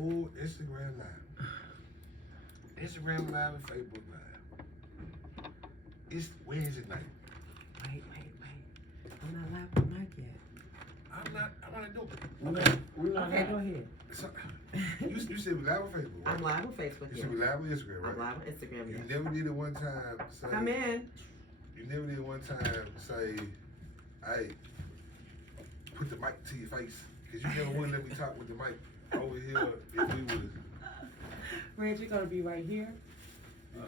full Instagram Live. Instagram Live and Facebook Live. It's Wednesday night. Wait. I'm not live with Mike yet. I want to do it. We're not Okay, go ahead. So, you said we live on Facebook, right? I'm live on Facebook, You yes. said we live on Instagram, right? I'm live on Instagram, You yes. never did it one time say... Come in. You never did one time say, hey, put the mic to your face. Because you never would let me talk with the mic over here if we was... Reggie gonna be right here. I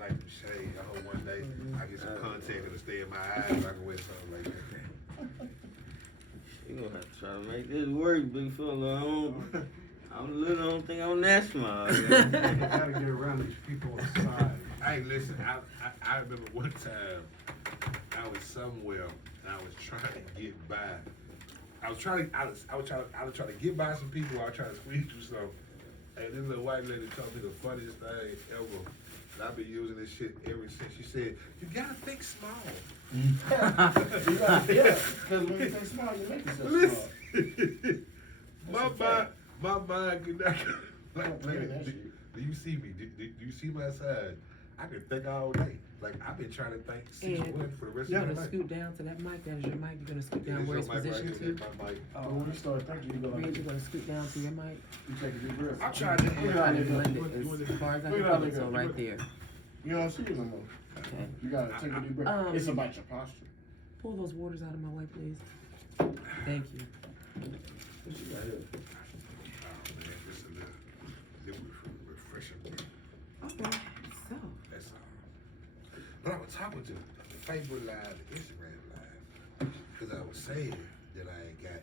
like to shade. I hope one day I get some contact that'll stay in my eyes so I can wear something like that. You gonna have to try to make this work, big fella. I don't think I'm that smart. You gotta get around these people on the side. Hey, listen, I remember one time I was somewhere and I was trying to get by. I was trying to get by some people. I was trying to squeeze through some. And this little white lady told me the funniest thing ever. And I've been using this shit ever since. She said, "You gotta think small." Yeah, because when you think small, you make yourself Listen, small. my mind could not. Like, Play lady, that do shit. you see me? Do you see my side? I can think all day. Like I've been trying to think 6'1" for the rest You're of my gonna life. scoot down to that mic. That is your mic. You're gonna scoot It down is where your it's mic right positioned here, to. that's my mic. But when you start thinking, you go like Reggie, this. you're gonna scoot down to your mic. You take a deep breath. I'm trying to. Look at that Blend nigga. it as far as I Look can at that put it, so nigga. right there. You don't see it no more. Okay. You gotta take a deep breath. It's about your posture. Pull those waters out of my way, please. Thank you. What you got here? Oh man, just a little refreshing. Okay. So. That's all. But I was talking to the Facebook Live, the Instagram Live, because I was saying that I had got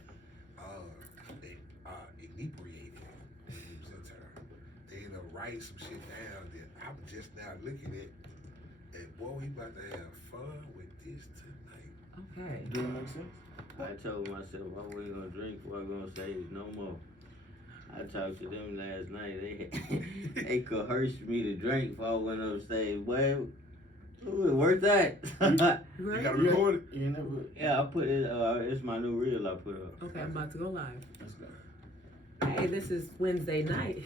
inebriated when he was in town. They ended up writing some shit down that I'm just now looking at. And boy, we about to have fun with this tonight. Okay. Do it make sense? I told myself I wasn't gonna drink before I was gonna say no more. I talked to them last night. They coerced me to drink before I went on stage. Well, it worked that. You gotta record it. You never. Yeah, I put it. It's my new reel I put up. Okay, I'm about to go live. Let's go. Hey, this is Wednesday night,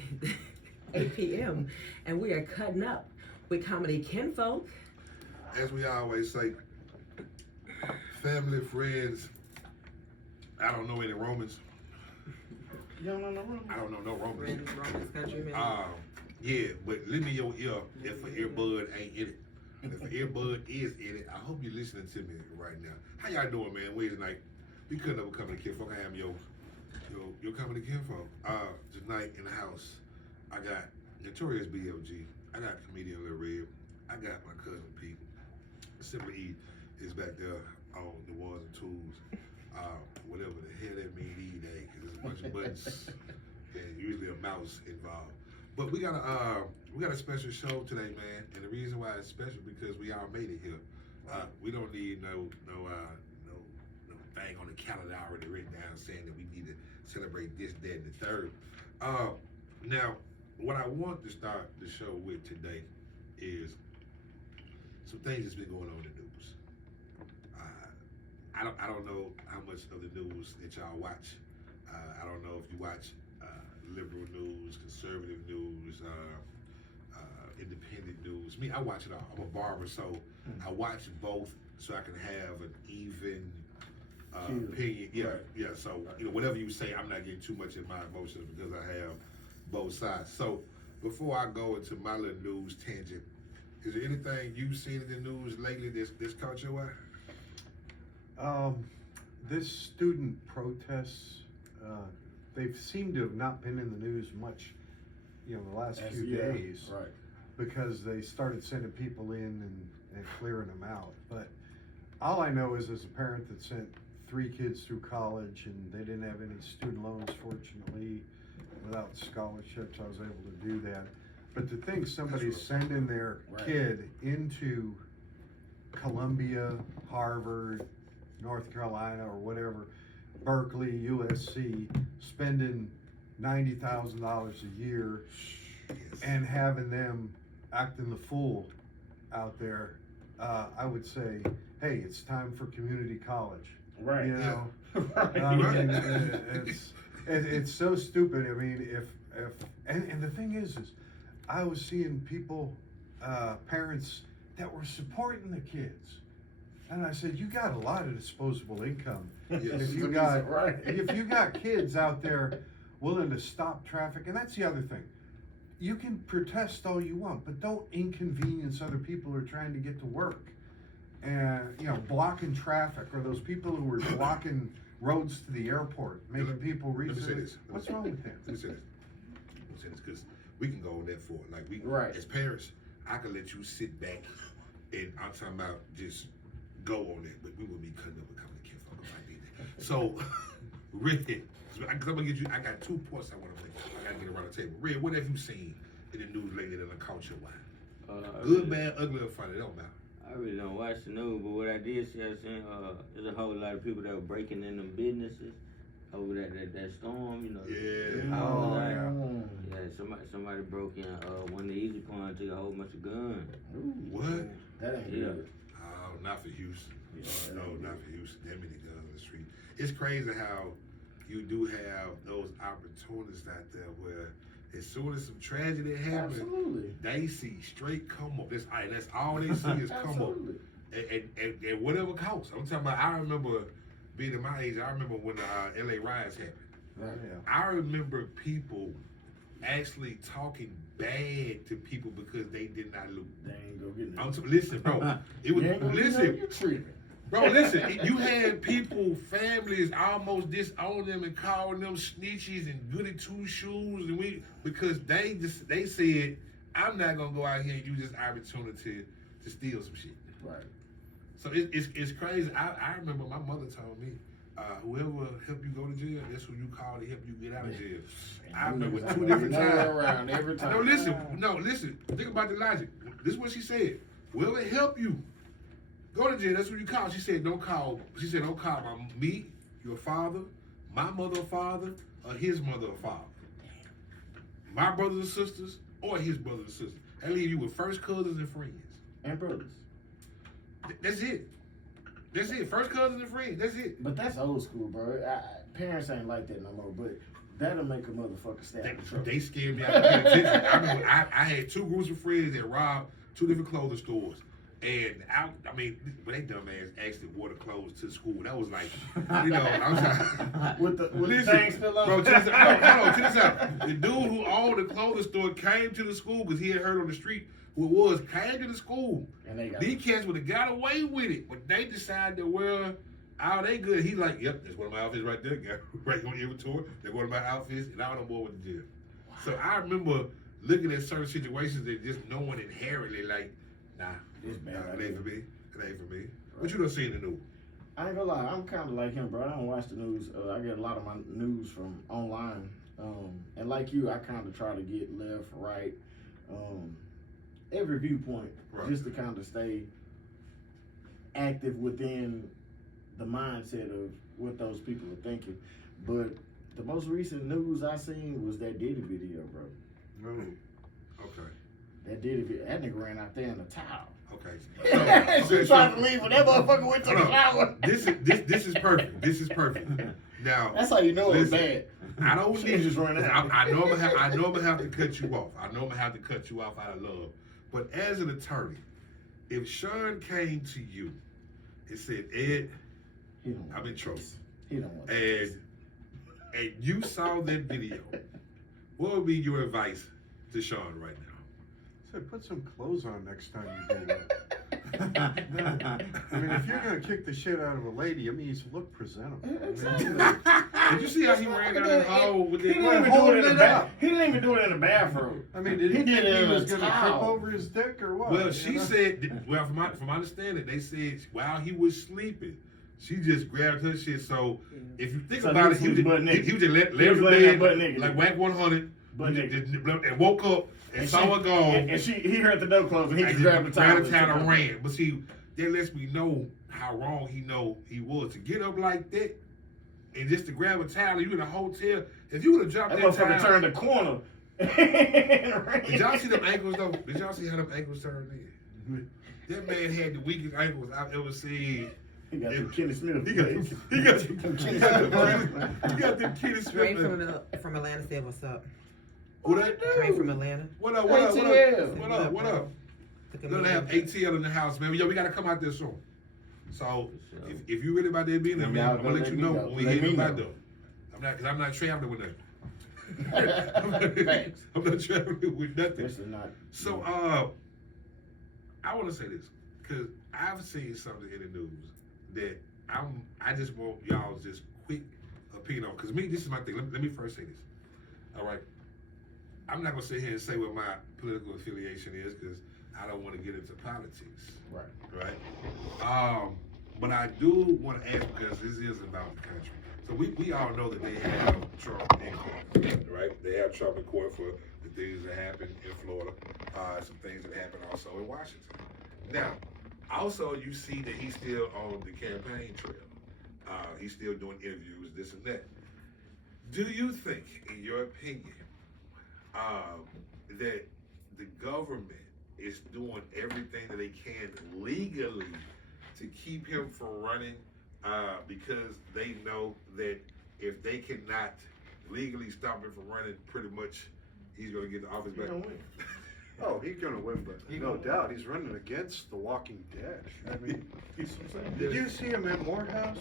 8 p.m., and we are cutting up with Comedy Kinfolk. As we always say, family, friends. I don't know any Romans. You don't know no room? I don't know no Romans. Randy's Romans Countryman. Yeah, but lend me your ear if an earbud ain't in it. If an earbud is in it, I hope you're listening to me right now. How y'all doing, man? Wednesday night. We couldn't have Comedy Kinfolk. I am your Comedy Kinfolk. Tonight in the house, I got Notorious BLG. I got comedian Lil Red. I got my cousin Pete. Simple E is back there on the ones and twos. Whatever the hell that mean these days, because there's a bunch of buttons and usually a mouse involved. But we got a special show today, man, and the reason why it's special because we all made it here. We don't need no thing on the calendar already written down saying that we need to celebrate this, that, and the third. Now, what I want to start the show with today is some things that's been going on in the news. I don't know how much of the news that y'all watch. I don't know if you watch liberal news, conservative news, independent news. Me, I watch it all. I'm a barber, so I watch both so I can have an even opinion. Yeah, Right. yeah. So whatever you say, I'm not getting too much in my emotions because I have both sides. So before I go into my little news tangent, is there anything you've seen in the news lately that's caught your eye? This student protests, they seem to have not been in the news much, the last few days. Right. Because they started sending people in and clearing them out. But all I know is as a parent that sent 3 kids through college and they didn't have any student loans, fortunately, without scholarships, I was able to do that. But to think somebody's sending their kid into Columbia, Harvard, North Carolina, or whatever, Berkeley, USC, spending $90,000 a year and having them acting the fool out there, I would say, hey, it's time for community college. Right. You know, Right. I mean, it's so stupid. I mean, and the thing is I was seeing people, parents that were supporting the kids, and I said, you got a lot of disposable income. Yes. If you got kids out there willing to stop traffic, and that's the other thing. You can protest all you want, but don't inconvenience other people who are trying to get to work. And, you know, blocking traffic, or those people who were blocking roads to the airport, making people Let me reach say it. this. What's wrong with that? Let me say this. Let me say this because we can go on that for like we Right. as parents. I can let you sit back and I'm talking about just go on that, but we will be cutting up and coming to kinfolk if I did that. So, Red, I'm gonna get you. I got 2 points I want to make. I gotta get around the table. Red, what have you seen in the news lately in the culture? Why? Good, bad, ugly, or funny? It don't matter. I really don't watch the news, but what I did see, I seen there's a whole lot of people that were breaking in them businesses over that storm, you know. Yeah. Oh, Yeah, somebody broke in one of the Easy Pond, took a whole bunch of guns. What? That ain't Yeah. good. Oh, not for Houston. Yeah, No, that ain't not good. for Houston. That many guns on the street. It's crazy how you do have those opportunities out there where as soon as some tragedy happens, Absolutely. they see straight come up. That's all they see is come up. Absolutely. And whatever costs. I'm talking about, I remember being at my age, I remember when the LA riots happened. Right. Yeah. I remember people actually talking bad to people because they did not loot. They ain't go get I'm listen, bro. It was You ain't gonna listen. You tripping. Bro, listen, you had people, families almost disown them and calling them snitches and goody two shoes, and because they said, I'm not gonna go out here and use this opportunity to steal some shit. Right. So it's crazy. I remember my mother told me, whoever helped you go to jail, that's who you call to help you get out of jail. I remember 2 different times. Around every time. No, listen. Think about the logic. This is what she said. Whoever help you go to jail, that's who you call. She said, don't call me, your father, my mother or father, or his mother or father. My brothers and sisters, or his brothers and sisters. That leave you with first cousins and friends. And brothers. That's it. That's it. First cousins and friends. That's it. But that's old school, bro. Parents ain't like that no more. But that'll make a motherfucker stay out of trouble. They scared me out of paying attention. I remember I had 2 groups of friends that robbed 2 different clothing stores. And I mean, when they dumbass actually wore the clothes to school, that was like, you know, I'm sorry. With the Listen, thing still on. bro, check this out. Hold on, check this out. The dude who owned the clothing store came to the school because he had heard on the street who it was, came to the school. And they got These cats would have got away with it, but they decided to wear all they good. He like, yep, that's one of my outfits right there. Got right on the inventory. They're one of my outfits, and all them boy with the jail. So I remember looking at certain situations that just knowing inherently like, nah, It's bad. it ain't for me. It ain't for me. What you done seen in the news? I ain't gonna lie, I'm kind of like him, bro. I don't watch the news. I get a lot of my news from online. And like you, I kind of try to get left, right, every viewpoint, Right. just to kind of stay active within the mindset of what those people are thinking. But the most recent news I seen was that Diddy video, bro. No. Okay. That Diddy video, that nigga ran out there in a towel. Okay. She tried to leave, but that motherfucker went to the shower. This is perfect. This is perfect. Now That's how you know it's listen, bad. I don't She need just ran out. I know I'm gonna have to cut you off. I know I'm gonna have to cut you off out of love. But as an attorney, if Sean came to you and said, Ed, He don't want I'm in trouble, He don't want this. and you saw that video, what would be your advice to Sean right now? So put some clothes on next time you do that. I mean, if you're gonna kick the shit out of a lady, I mean, you should look presentable. I mean, Exactly. Did you see how he ran down the hall with He that? didn't even do holding it in it the bath. up. He didn't even do it in the bathroom. I mean, did He he did think it he in was a gonna trip towel. over his dick or what? Well, you she know? said, well, from my understanding, they said while he was sleeping, she just grabbed her shit. So if you think So about he it, was butt naked. he was just let He was him laying there bed, butt naked. like whack 100, Butt he naked. just- and woke up and saw her gone. And he heard the door close and he and just grabbed the towel. grabbed the towel and ran. But see, that lets me know how wrong he was to get up like that and just to grab a towel. You in a hotel. If you would have dropped That that motherfucker towel, turned the corner. did y'all see them ankles though? Did y'all see how them ankles turned in? That man had the weakest ankles I've ever seen He got them Kenny Smith. He got them Kenny Dre Smith. from Atlanta said, "What's up?" What up? Dre from Atlanta. What up? What up? We're gonna have ATL in the house, man. Yo, we gotta come out there soon. So if you really about that business, man, I'm gonna let you know when we hit about though. I'm not traveling with nothing. I'm not traveling with nothing. So I want to say this because I've seen something in the news that I just want y'all just quick opinion on. Because me, this is my thing. Let me first say this. All right, I'm not gonna sit here and say what my political affiliation is because I don't want to get into politics. Right. But I do want to ask because this is about the country. So we all know that they have Trump in court, right? They have Trump in court for the things that happened in Florida, some things that happened also in Washington. Now, also you see that he's still on the campaign trail. He's still doing interviews, this and that. Do you think, in your opinion, that the government is doing everything that they can legally to keep him from running because they know that if they cannot legally stop him from running, pretty much he's going to get the office back? Oh, he's gonna win, but no doubt he's running against The Walking Dead. I mean, did you see him at Morehouse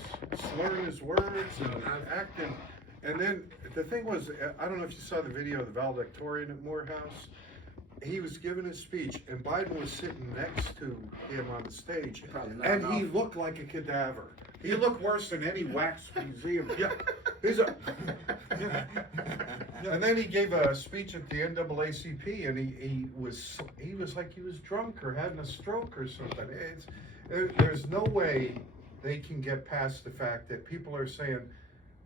slurring his words and acting? And then the thing was, I don't know if you saw the video of the valedictorian at Morehouse. He was giving his speech, and Biden was sitting next to him on the stage, and he looked like a cadaver. He looked worse than any wax museum. Yeah. And then he gave a speech at the NAACP, and he was like he was drunk or having a stroke or something. There's no way they can get past the fact that people are saying,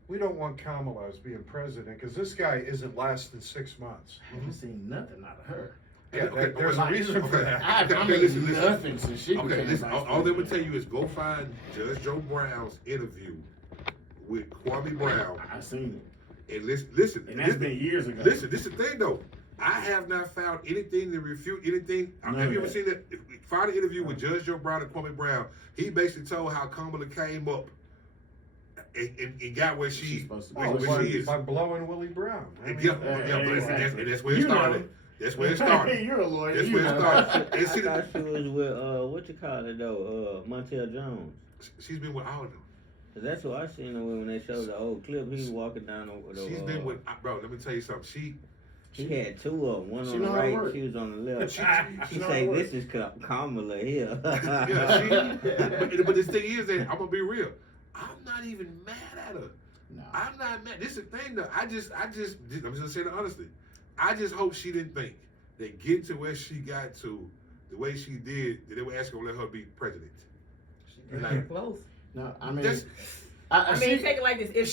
we don't want Kamala as being president because this guy isn't lasting 6 months. I haven't seen nothing out of her. Yeah, there's a reason for that. I mean, nothing since she became vice all I'm going to tell you is go find Judge Joe Brown's interview with Kwame Brown. I seen it. And listen. And that's been years ago. Listen, this is the thing though. I have not found anything to refute anything. Have you ever seen that? Find an interview with Judge Joe Brown and Kwame Brown. He basically told how Kamala came up and got where she is. By blowing Willie Brown. I mean, and that's where it started. That's where it started. You're a lawyer. That's where it started. I thought she was with what you call it though, Montel Jones. She's been with all of them. Cause that's what I seen her with when they showed the old clip. He was walking down the. She's been with, bro. Let me tell you something. She had two of them. One on the right, she was on the left. She say, "This is Kamala here." Yeah, but the thing is that I'm gonna be real. I'm not even mad at her. No. I'm not mad. This is the thing though. I'm just gonna say it honestly. I just hope she didn't think that getting to where she got to, the way she did, that they were asking to let her be president. Like, close. No, I mean, take it like this: if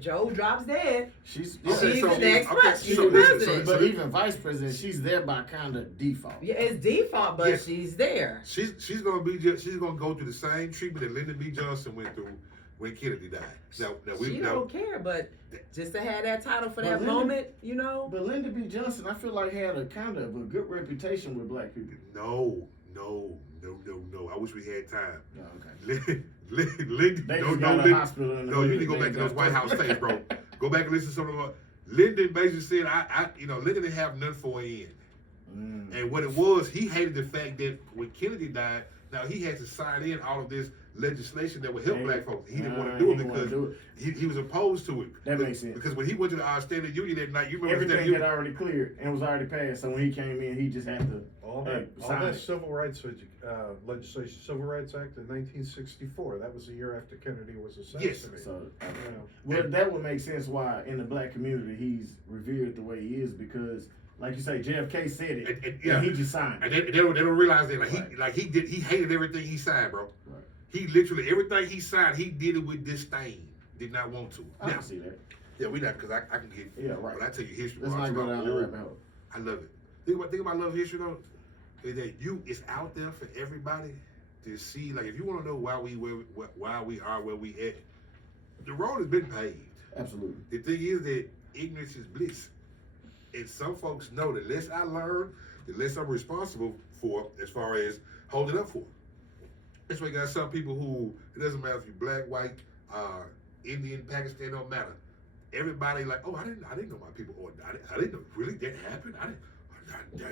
Joe drops dead, she's the next president. But even vice president, she's there by kind of default. Yeah, it's default, but she's there. She's gonna go through the same treatment that Lyndon B. Johnson went through when Kennedy died. Now she don't care, but just to have that title for that moment, you know. But Lyndon B. Johnson, I feel like had a kind of a good reputation with black people. No. I wish we had time. Oh, okay. Lyndon, no, you need to go back to those White House tapes, bro. Go back and listen to some of them. Lyndon basically said, Lyndon didn't have nothing for an end. And what it was, he hated the fact that when Kennedy died, now he had to sign in all of this legislation that would help black folks. He didn't want to do it because he was opposed to it. That makes sense. Because when he went to the State of the Union that night, you remember everything had already cleared and was already passed. So when he came in, he just had to all that civil rights legislation, Civil Rights Act of 1964. That was the year after Kennedy was assassinated. Yes. So, well, that would make sense why in the black community he's revered the way he is because. Like you say, JFK said it, and he just signed. And they don't realize that, he hated everything he signed, bro. Right. He literally everything he signed, he did it with disdain. Did not want to. I can see that. Yeah, we not because I can get. Yeah, right. When I tell you history, let's not go down the rabbit hole. I love it. Think about love history though, is that it's out there for everybody to see. Like if you want to know why we are where we at, the road has been paved. Absolutely. The thing is that ignorance is bliss. And some folks know the less I learn, the less I'm responsible for as far as holding up for. That's why you got some people who, it doesn't matter if you're black, white, Indian, Pakistan, don't matter. Everybody like, oh, I didn't know my people, or I didn't know, really, that happened? I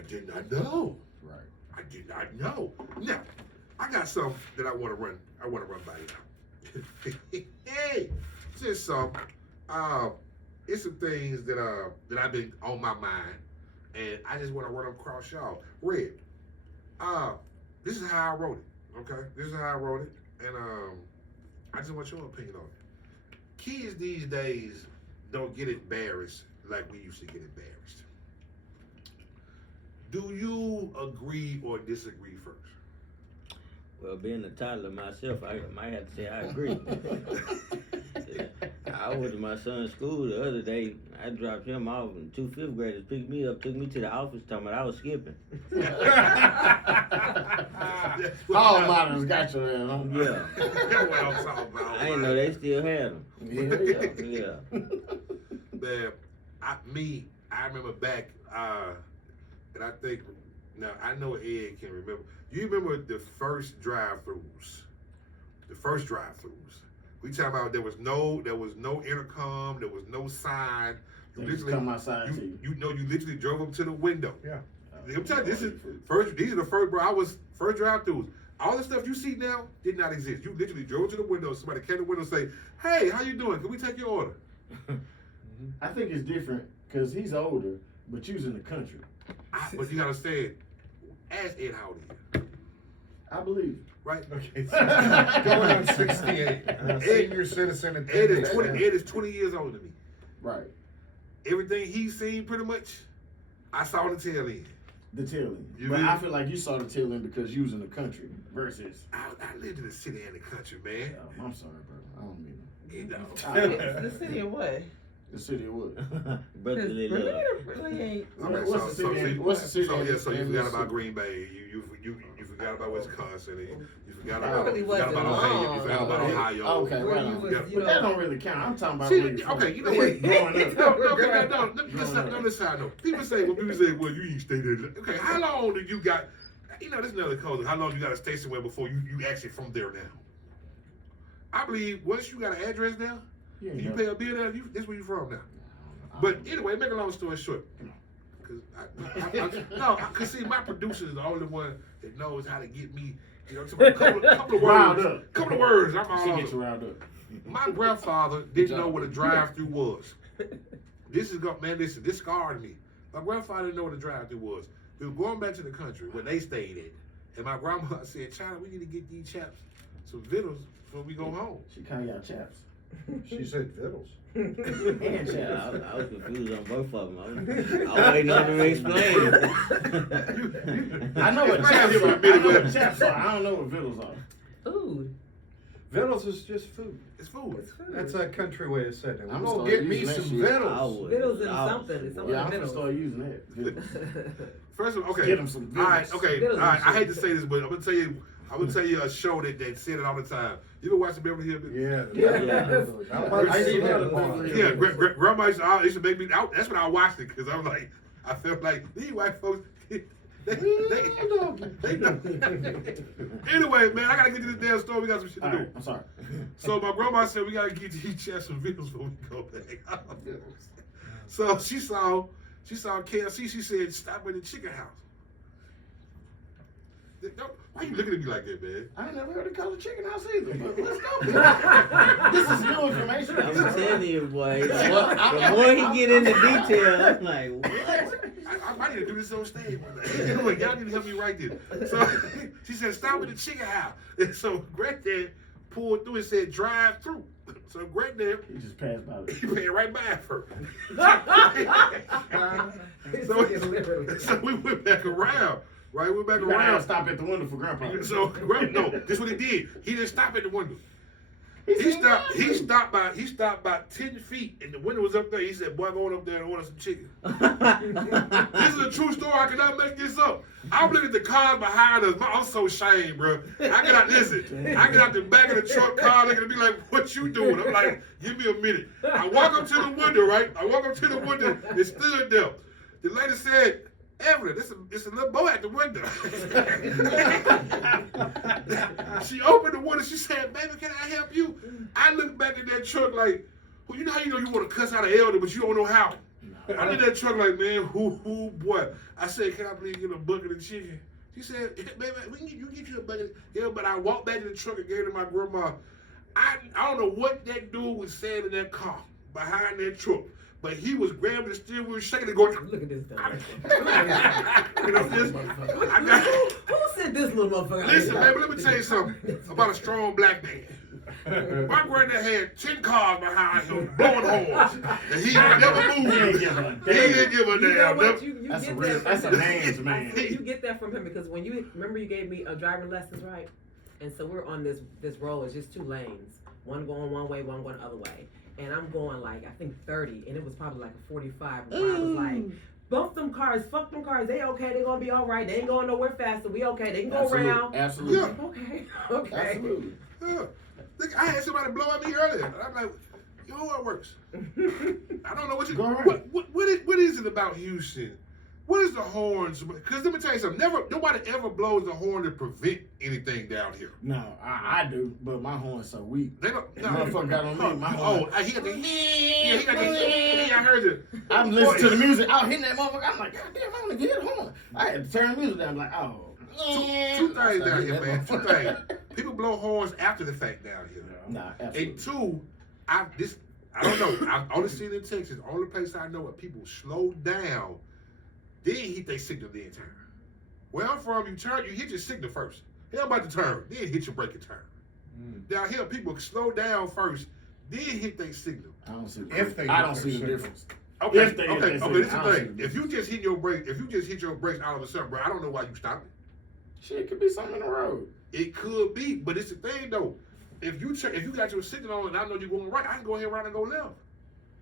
did not know. Right. I did not know. Now, I got some that I want to run by you. Hey, just some. It's some things that I've been on my mind, and I just want to run across y'all. Red. This is how I wrote it. Okay, this is how I wrote it, and I just want your opinion on it. Kids these days don't get embarrassed like we used to get embarrassed. Do you agree or disagree first? Well, being a toddler myself, I might have to say I agree. I was in my son's school the other day. I dropped him off, and 2 5th graders picked me up, took me to the office, talking about I was skipping. Hall monitors got you there, huh? Yeah. That's what I'm talking about. I didn't know they still had them. Yeah. Man, I remember back, and I think, now I know Ed can remember. You remember the first drive-thrus? The first drive-thrus. We talking about there was no intercom, there was no sign. They just come outside to you. You literally drove up to the window. Yeah. I'm telling you, these are the first, bro. I was first drive-thrus. All the stuff you see now did not exist. You literally drove to the window. Somebody came to the window and say, "Hey, how you doing? Can we take your order?" I think it's different because he's older, but you was in the country. But you gotta say, ask Ed how old he is. I believe. Right? Okay, so going on 68. Senior citizen and Ed is 20 years older than me. Right. Everything he's seen, pretty much, I saw the tail end. The tail end. You But mean- I feel like you saw the tail end because you was in the country versus. I lived in the city and the country, man. I'm sorry, bro. I don't mean You know. The city of what? the city of what? Brotherly Because love. Bermuda really ain't. What's the city? What's the city? So yeah, so you in forgot Mississippi? about Green Bay. You forgot about Wisconsin. And you forgot It about really wasn't Ohio. You long. forgot about Ohio. Okay, Where right. you on. was, Yeah. you But that know, don't really count. I'm talking about See, where you from. okay, you know what? Growing up. No, listen, I know. People say, well, you ain't stay there. Okay, how long do you got, this is another cause. How long you got to stay somewhere before you actually from there now? I believe once you got an address now, Yeah, and you pay a bill there, that's where you from now. But anyway, make a long story short, because see, my producer is the only one that knows how to get me, a couple of Riled words. up. Couple of words. I'm She all gets you over. riled up. My grandfather didn't know what a drive-through was. Listen, this scarred me. My grandfather didn't know what a drive-through was. We were going back to the country where they stayed at, and my grandma said, "China, we need to get these chaps some victuals before we go home." She call y'all chaps. She said vittles. And Yeah, chaps. I was confused on both of them. I was waiting on them to explain. I know what It's chaps right are. here I for know a minute. what chaps are. I don't know what vittles are. Food. Vittles is just food. It's food. It's food. That's a country way of saying it. I'm We're gonna gonna get me start using some that shit. vittles. Vittles and something. It's something. Yeah, I'm gonna Vittles. start using that. Vittles. First of all, okay. Get 'em some All right, vittles. okay. Vittles All right. and I hate shit. to say this, but I'm gonna tell you a show that said it all the time. You ever watch the Beverly Hills? Yeah. Yes. I see that. Yeah, grandma used to make me out. That's when I watched it because I was like, I felt like these white folks. They know. Anyway, man, I gotta get to this damn store. We got some shit to All do. right, I'm sorry. So my grandma said we gotta get these chefs some videos before we go back. So she saw KFC. She said, "Stop at the chicken house." Why you looking at me like that, man? I ain't never heard it called a chicken house either, but let's go. This is new information. I'm telling you, boy. The more he get into detail, I'm like, what? I need to do this on stage one day. Anyway, y'all need to help me write this. So she said, "Stop at the chicken house." And so Granddad pulled through and said, "Drive through." So Granddad, He just passed by he it. paid right by her. Literally. So we went back around. Right, we went back You gotta around. stop at the window for grandpa. So no, this is what he did. He didn't stop at the window. He said, stopped. "No." He stopped about 10 feet, and the window was up there. He said, "Boy, I'm going up there and order some chicken." This is a true story. I cannot make this up. I'm looking at the cars behind us. I'm so ashamed, bro. I get out the back of the truck car looking at me like, "What you doing?" I'm like, "Give me a minute." I walk up to the window, right? I walk up to the window and stood there. The lady said, Evelyn, it's a little boy at the window. She opened the window. She said, baby, can I help you? I looked back at that truck like, well, you know how you want to cuss out an elder, but you don't know how. I looked at that truck like, man, whoo, boy. I said, can I please get a bucket of chicken? She said, baby, you get you a bucket. Yeah, but I walked back to the truck and gave it to my grandma. I don't know what that dude was saying in that car behind that truck. But he was grabbing the steering wheel, shaking it, going. Look at this guy. You know, Who sent this little motherfucker? Listen, baby, let me tell you something about a strong black man. My granddad had 10 cars behind him, blowing horns, and he never moved. He didn't give a damn. You know what? That's a man's man. You get that from him because when you remember you gave me driving lessons, right? And so we're on this road. It's just 2 lanes, one going one way, one going the other way. And I'm going like, I think 30, and it was probably like a 45. And I was like, bump them cars, fuck them cars. They okay, they gonna be all right. They ain't going nowhere faster. We okay, they can go around. Absolutely. Yeah. Okay. Absolutely. Yeah. Look, I had somebody blow at me earlier. And I'm like, yo, what works? I don't know what you. Go ahead. What is it about Houston? What is the horns? Because let me tell you something. Nobody ever blows the horn to prevent anything down here. No, I do, but my horn's so weak. They don't. That motherfucker got on me. My horn. Oh, he got the. Yeah, he got the. Yeah, I heard you. I'm listening to the music. I was hitting that motherfucker. I'm like, God damn, I want to get a horn. I had to turn the music down. I'm like, oh. Two things down here, man. 2 things. People blow horns after the fact down here. Nah, absolutely. And 2, I don't know. I've only seen in Texas. Only place I know where people slow down, then hit their signal, then turn. Where I'm from, you hit your signal first. Hell about to turn, then hit your brake and turn. Down here, people slow down first, then hit their signal. I don't see. I don't see the difference. Okay, If they okay. signal, This is I the don't thing. see If you just hit your brakes all of a sudden, bro, I don't know why you stopped it. Shit, it could be something in the road. It could be, but it's the thing though. If you got your signal on and I know you're going right, I can go ahead around and go left.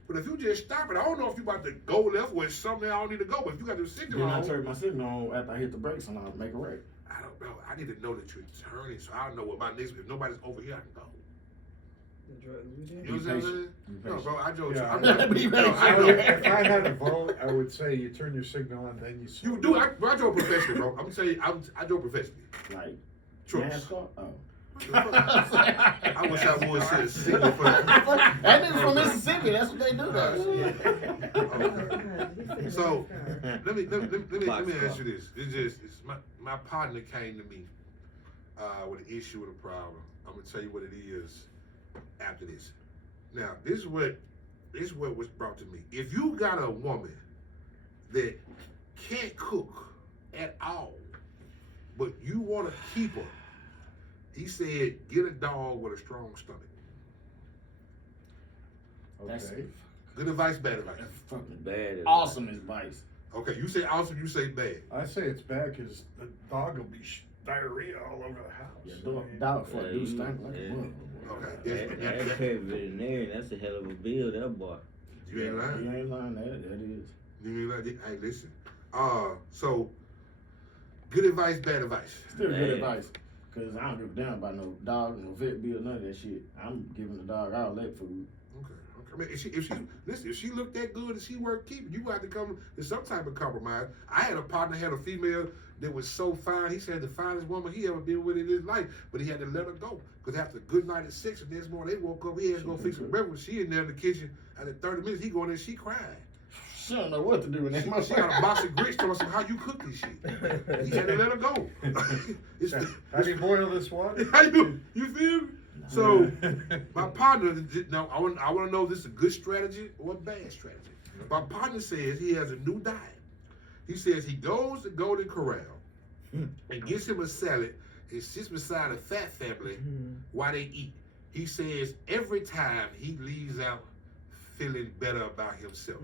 But if you just stop it, I don't know if you're about to go left or it's something I don't need to go. But if you got your signal Then on, I turn my signal on after I hit the brakes and I'll make a wreck. I don't know. I need to know that you're turning, so I don't know what my next. If nobody's over here, I can go. You know what I'm saying? No, bro, I joke. Yeah. I'm Be not. patient. No, I know. If I had a vote, I would say you turn your signal on, then you slow You do. down. I drove professionally, bro. I'm gonna tell you, I drove professionally. Like, Trucks. NASCAR? Oh. I wish I would say a signal for that. That nigga from Mississippi, that's what they do though. So let me ask you this. It's my partner came to me with an issue with a problem. I'm gonna tell you what it is after this. Now this is what was brought to me. If you got a woman that can't cook at all, but you want to keep her, he said, get a dog with a strong stomach. That's Okay. Good advice, bad advice. That's fucking Bad. awesome advice. Okay, you say awesome, you say bad. I say it's bad because the dog will be diarrhea all over the house. Yeah, dog for a dude stink like a motherfucker. Okay, That pet veterinarian, that's a hell of a bill, that boy. You ain't lying. You ain't lying, that is. You ain't lying. Hey, listen. So good advice, bad advice. Still Man. good advice. Cause I don't give a damn about no dog, no vet bill, none of that shit. I'm giving the dog all that food. Okay. I mean, if she looked that good and she worth keeping, you got to come to some type of compromise. I had a partner, had a female that was so fine. He said the finest woman he ever been with in his life, but he had to let her go. Because after a good night at 6, and next morning they woke up, he had to go fix some breakfast. She in there in the kitchen. After 30 minutes, he go in there, she cried. She don't know what to do with that She motherfucker. got a box of grits telling us how you cook this shit. He had to let her go. It's How do you boil this water? how you feel me? So my partner, now I want to know if this is a good strategy or a bad strategy. My partner says he has a new diet. He says he goes to Golden Corral and gets him a salad and sits beside a fat family while they eat. He says every time he leaves out feeling better about himself.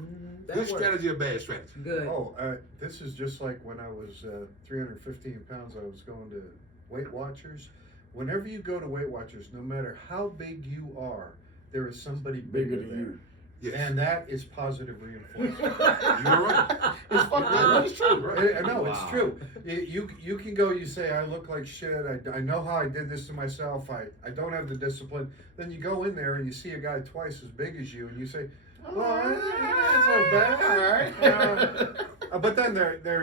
Good strategy or bad strategy? Good. Oh, this is just like when I was 315 pounds, I was going to Weight Watchers. Whenever you go to Weight Watchers, no matter how big you are, there is somebody bigger than you. Yes. And that is positive reinforcement. You're right. It's fucked up, but it's true, right? No, it's true. You can go, you say, I look like shit, I know how I did this to myself, I don't have the discipline. Then you go in there and you see a guy twice as big as you and you say, well, it's not bad. All right. But then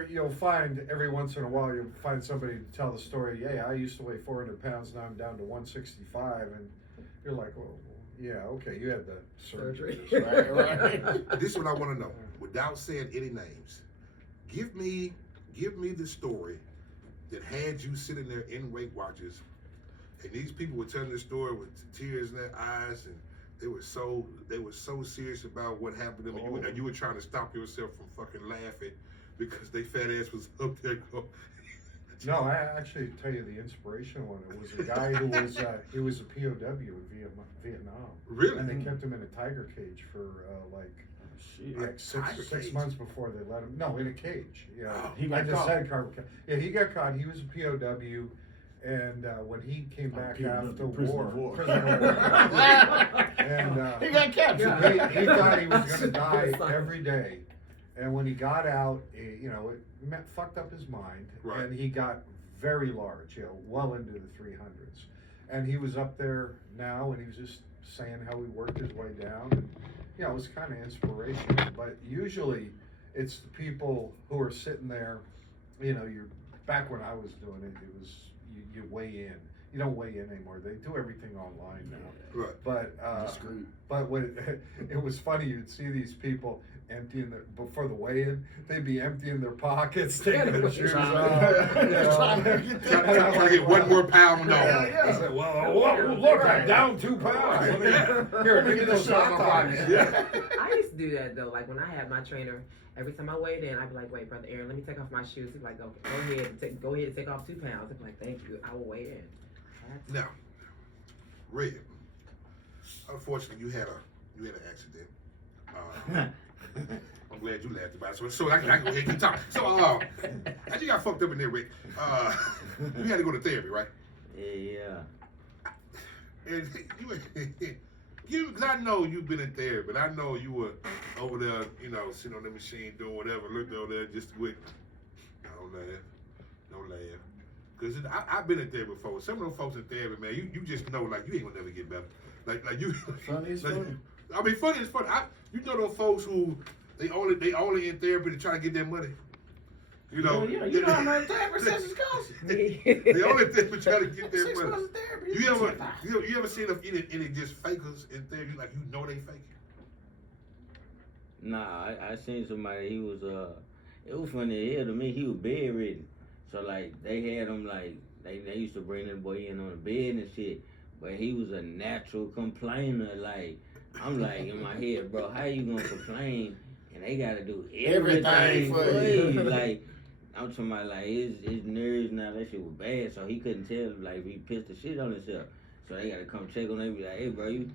you'll find every once in a while you'll find somebody to tell the story. Yeah, I used to weigh 400 pounds, now I'm down to 165, and you're like, well, yeah, okay, you had the surgery. Right. This is what I want to know, without saying any names. Give me the story that had you sitting there in Weight Watchers, and these people were telling the story with tears in their eyes, and they were so serious about what happened to them, and you were trying to stop yourself from fucking laughing because they fat ass was up there going. No, I actually tell you the inspiration one. It was a guy who was he was a POW in Vietnam. Really? And they kept him in a tiger cage for like six months before they let him. No, in a cage. Yeah, he got caught. Yeah, he got caught. He was a POW, and when he came back after war, and he got captured. He thought he was going to die every day. And when he got out, it fucked up his mind, right. And he got very large, well into the 300s. And he was up there now, and he was just saying how he worked his way down. And, it was kind of inspirational. But usually, it's the people who are sitting there, you're back when I was doing it, it was you weigh in. You don't weigh in anymore. They do everything online now. Right. But when it was funny, you'd see these people emptying before the weigh-in, they'd be emptying their pockets, taking their shoes off. Trying to get one more pound on. I said, well, look, I'm down 2 pounds. Here, give me those hot dogs. I used to do that though. Like when I had my trainer, every time I weighed in, I'd be like, "Wait, Brother Aaron, let me take off my shoes." He'd be like, "Go ahead and take off 2 pounds." I'd be like, "Thank you, I will weigh in." Now, Red, unfortunately, you had an accident. I'm glad you laughed about it, so I can go ahead and keep talking. So, you got fucked up in there, Rick. You had to go to therapy, right? Yeah. And because I know you've been in therapy, but I know you were over there, sitting on the machine doing whatever, looked over there just with, don't laugh. Because I've been in therapy before. Some of those folks in therapy, man, you just know, like, you ain't gonna never get better. Like you. Funny is funny. I mean, funny is funny. You know those folks who they only in therapy to try to get their money. You know how much therapy sessions cost. They only therapy try to get their 6 money. months of therapy. You ever seen any just fakers in therapy? Like they fake it? Nah, I seen somebody. He was it was funny to me. He was bedridden, so like they had him like they used to bring that boy in on the bed and shit. But he was a natural complainer. Like I'm like in my head, bro, how you gonna complain and they gotta do everything for you? Like I'm talking about like his nerves now, that shit was bad, so he couldn't tell like he pissed the shit on himself. So they gotta come check on him and be like, hey bro, you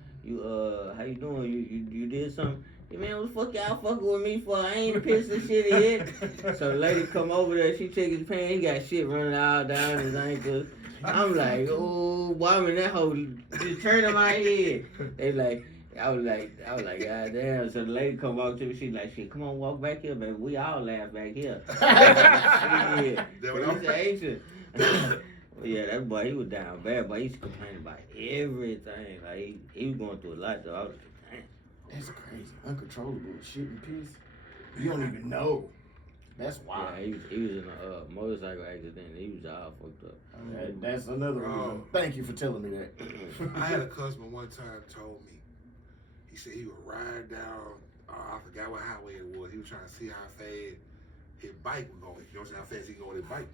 how you doing? You did something? Hey man, what the fuck y'all fucking with me for? I ain't pissed the shit in. So the lady come over there, she check his pants, he got shit running all down his ankles. I'm like, oh, boy, I'm in that whole just turning my head. They like, I was like, God damn. So the lady come walk to me, she like, shit, come on, walk back here, baby. We all laugh back here. Shit. Well, yeah, that boy, he was down bad, but he's complaining about everything. Like he was going through a lot, though. I was like, damn. That's crazy, uncontrollable shit and piss. You don't even know. That's wild. Yeah, he was in a motorcycle accident. He was all fucked up. That's another reason. Thank you for telling me that. I had a cousin one time told me, he said he would ride down, I forgot what highway it was. He was trying to see how fast his bike was going. You know how fast he can go on his bike.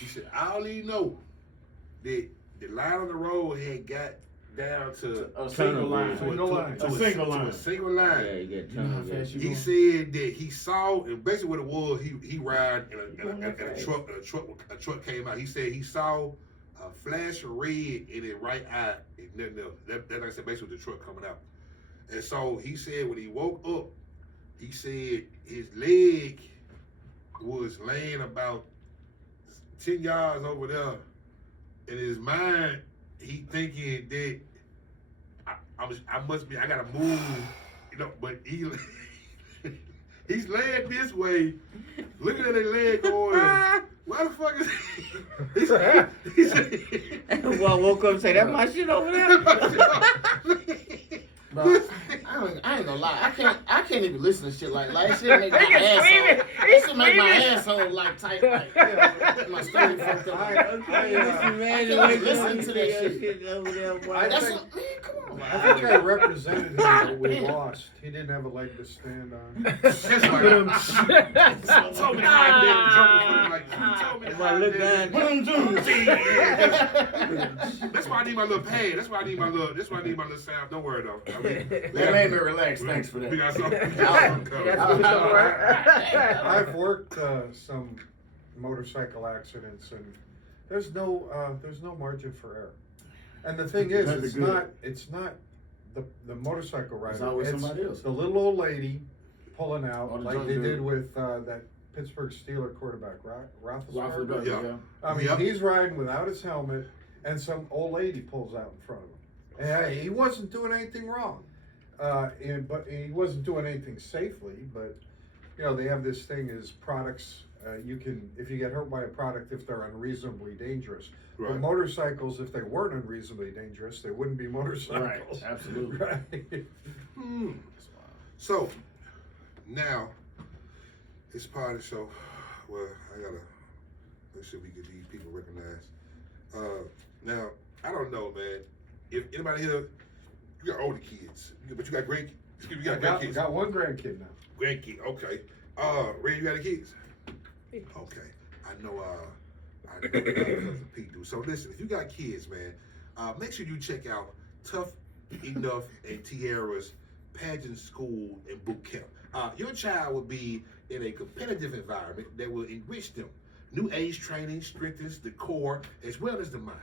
He said, all he know that the line on the road had got down to a single line. A single line. Yeah, you get tunnel. He said that he saw, and basically what it was, he ride in a truck. A truck came out. He said he saw a flash of red in his right eye, and nothing else. That like I said, basically the truck coming out. And so he said when he woke up, he said his leg was laying about 10 yards over there. In his mind, he thinking that I gotta move, but he's laying this way, looking at his leg going, why the fuck is he said, well, I woke up and say, that's my shit over there. Bro, I ain't gonna gonna lie. I can't even listen to shit like that. Shit make my Nigga asshole. screaming. That shit make my asshole like tight. Like my stomach fucked up. I, Man, can't listen to that shit. over there, boy. I That's think- what, man. Come on. I think I represented him, but we lost. He didn't have a leg to stand on. That's like, you told me how I did jump. Like, you told me If how I I look did. down, That's why I need my little pad. That's why I need my little sound. Don't worry though. I mean, That made me relax. Thanks for we that. got something. That's what it's for. I've worked some motorcycle accidents, and there's no margin for error. And the thing is, That'd be it's not the motorcycle rider. It's always somebody else. The little old lady pulling Or out the like drunk they dude. did with that Pittsburgh Steeler quarterback, Roethlisberger. Yeah. I mean, Yep. he's riding without his helmet, and some old lady pulls out in front of him. And hey, he wasn't doing anything wrong, but he wasn't doing anything safely. But you know, they have this thing as products. You can, if you get hurt by a product, if they're unreasonably dangerous. But Right. motorcycles, if they weren't unreasonably dangerous, they wouldn't be motorcycles. Right. Absolutely. Right. Hmm. So now it's part of the show. Well, I gotta make sure we get these people recognized. Now I don't know, man. If anybody here, you got older kids, but you got great. You got grandkids. Got one grandkid now. Grandkid. Okay. Ray, you got any kids? Okay. I know cousin Pete do. So listen, if you got kids, man, make sure you check out Tough Enough and Tiara's pageant school and boot camp. Your child will be in a competitive environment that will enrich them. New age training strengthens the core as well as the mind.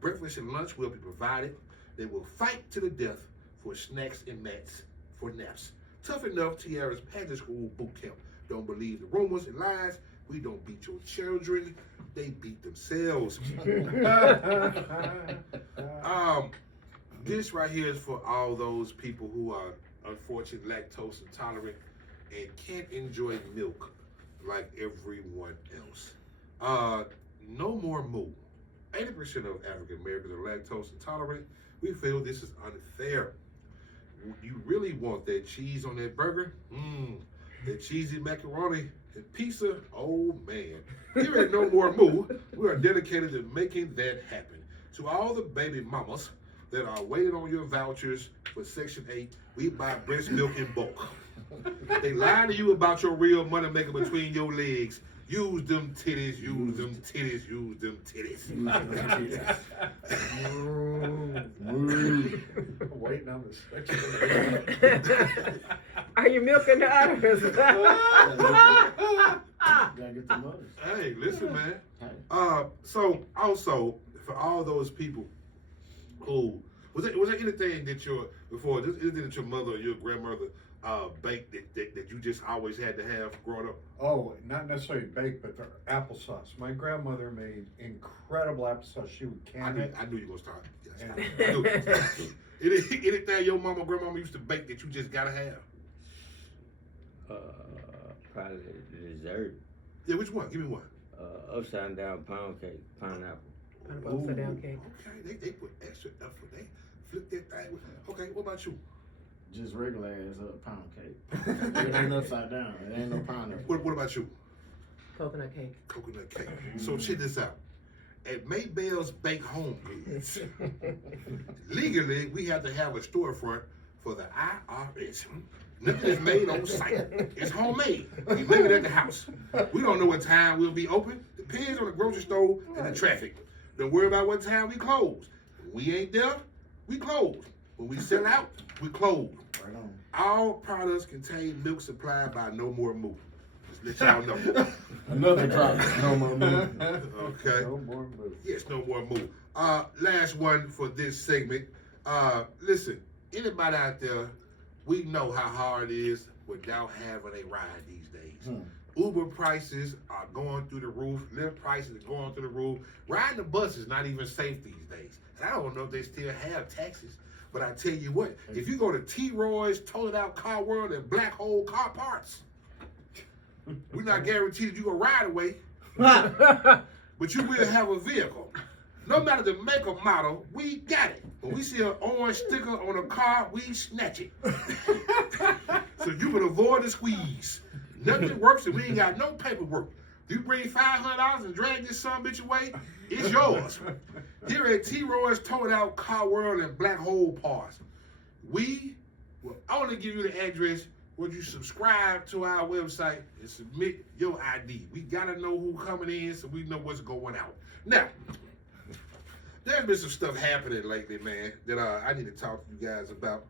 Breakfast and lunch will be provided. They will fight to the death for snacks and mats for naps. Tough Enough Tiara's pageant school boot camp. Don't believe the rumors and lies. We don't beat your children. They beat themselves. This right here is for all those people who are unfortunately lactose intolerant and can't enjoy milk like everyone else. No more moo. 80% of African Americans are lactose intolerant. We feel this is unfair. You really want that cheese on that burger? That cheesy macaroni and pizza? Oh man. Here at No More Moo, we are dedicated to making that happen. To all the baby mamas that are waiting on your vouchers for Section 8, we buy breast milk in bulk. They lie to you about your real money maker between your legs. Use them titties, use them titties, use them titties. Waiting on the section. Are you milking the others? Gotta get the mothers. Hey, listen, man. Hey. So also for all those people who was there anything that anything that your mother or your grandmother baked that you just always had to have growing up? Oh, not necessarily baked, but the applesauce. My grandmother made incredible applesauce. She would can it. I knew you were gonna start. Yes, And- I knew you were gonna start. Anything your mama or grandmama used to bake that you just gotta have? Probably the dessert. Yeah, which one? Give me one. Upside down pound cake, pineapple. Upside down cake. Okay, they put extra effort. They flip that thing. Okay, what about you? Just regular ass pound cake. It ain't upside down. It ain't no pineapple. What about you? Coconut cake. Coconut cake. So check this out. At Maybell's Bake Home Goods, legally we have to have a storefront for the IRS. Nothing is made on site. It's homemade. We make it at the house. We don't know what time we'll be open. Depends on the grocery store and the traffic. Don't worry about what time we close. When we ain't there, we close. When we sell out, we close. Right on. All products contain milk supplied by No More Moo. Just let y'all know. Another drop. No more moo. Okay. No more move. Yes, No More Moo. Last one for this segment. Listen, anybody out there, we know how hard it is without having a ride these days. Uber prices are going through the roof. Lyft prices are going through the roof. Riding the bus is not even safe these days. And I don't know if they still have taxis. But I tell you what, if you go to T-Roy's, Total Out Car World, and Black Hole Car Parts, we're not guaranteed that you're going to ride away, but you will have a vehicle. No matter the make or model, we got it. When we see an orange sticker on a car, we snatch it. So you can avoid the squeeze. Nothing works and we ain't got no paperwork. You bring $500 and drag this son bitch away, it's yours. Here at T-Roy's Towed Out Car World and Black Hole Parts, we will only give you the address when you subscribe to our website and submit your ID. We gotta know who coming in so we know what's going out. Now, there's been some stuff happening lately, man, that I need to talk to you guys about.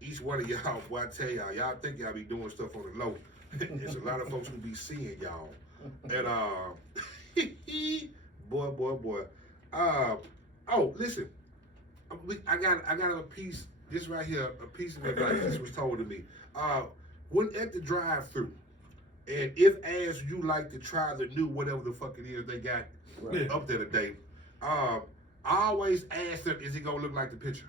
Each one of y'all, boy, I tell y'all think y'all be doing stuff on the low. There's a lot of folks who be seeing y'all. And boy. Oh, listen. I got a piece, this right here, a piece of advice. This was told to me. When at the drive-thru, and if as you like to try the new whatever the fuck it is they got up there today, I always ask them, is it gonna look like the picture?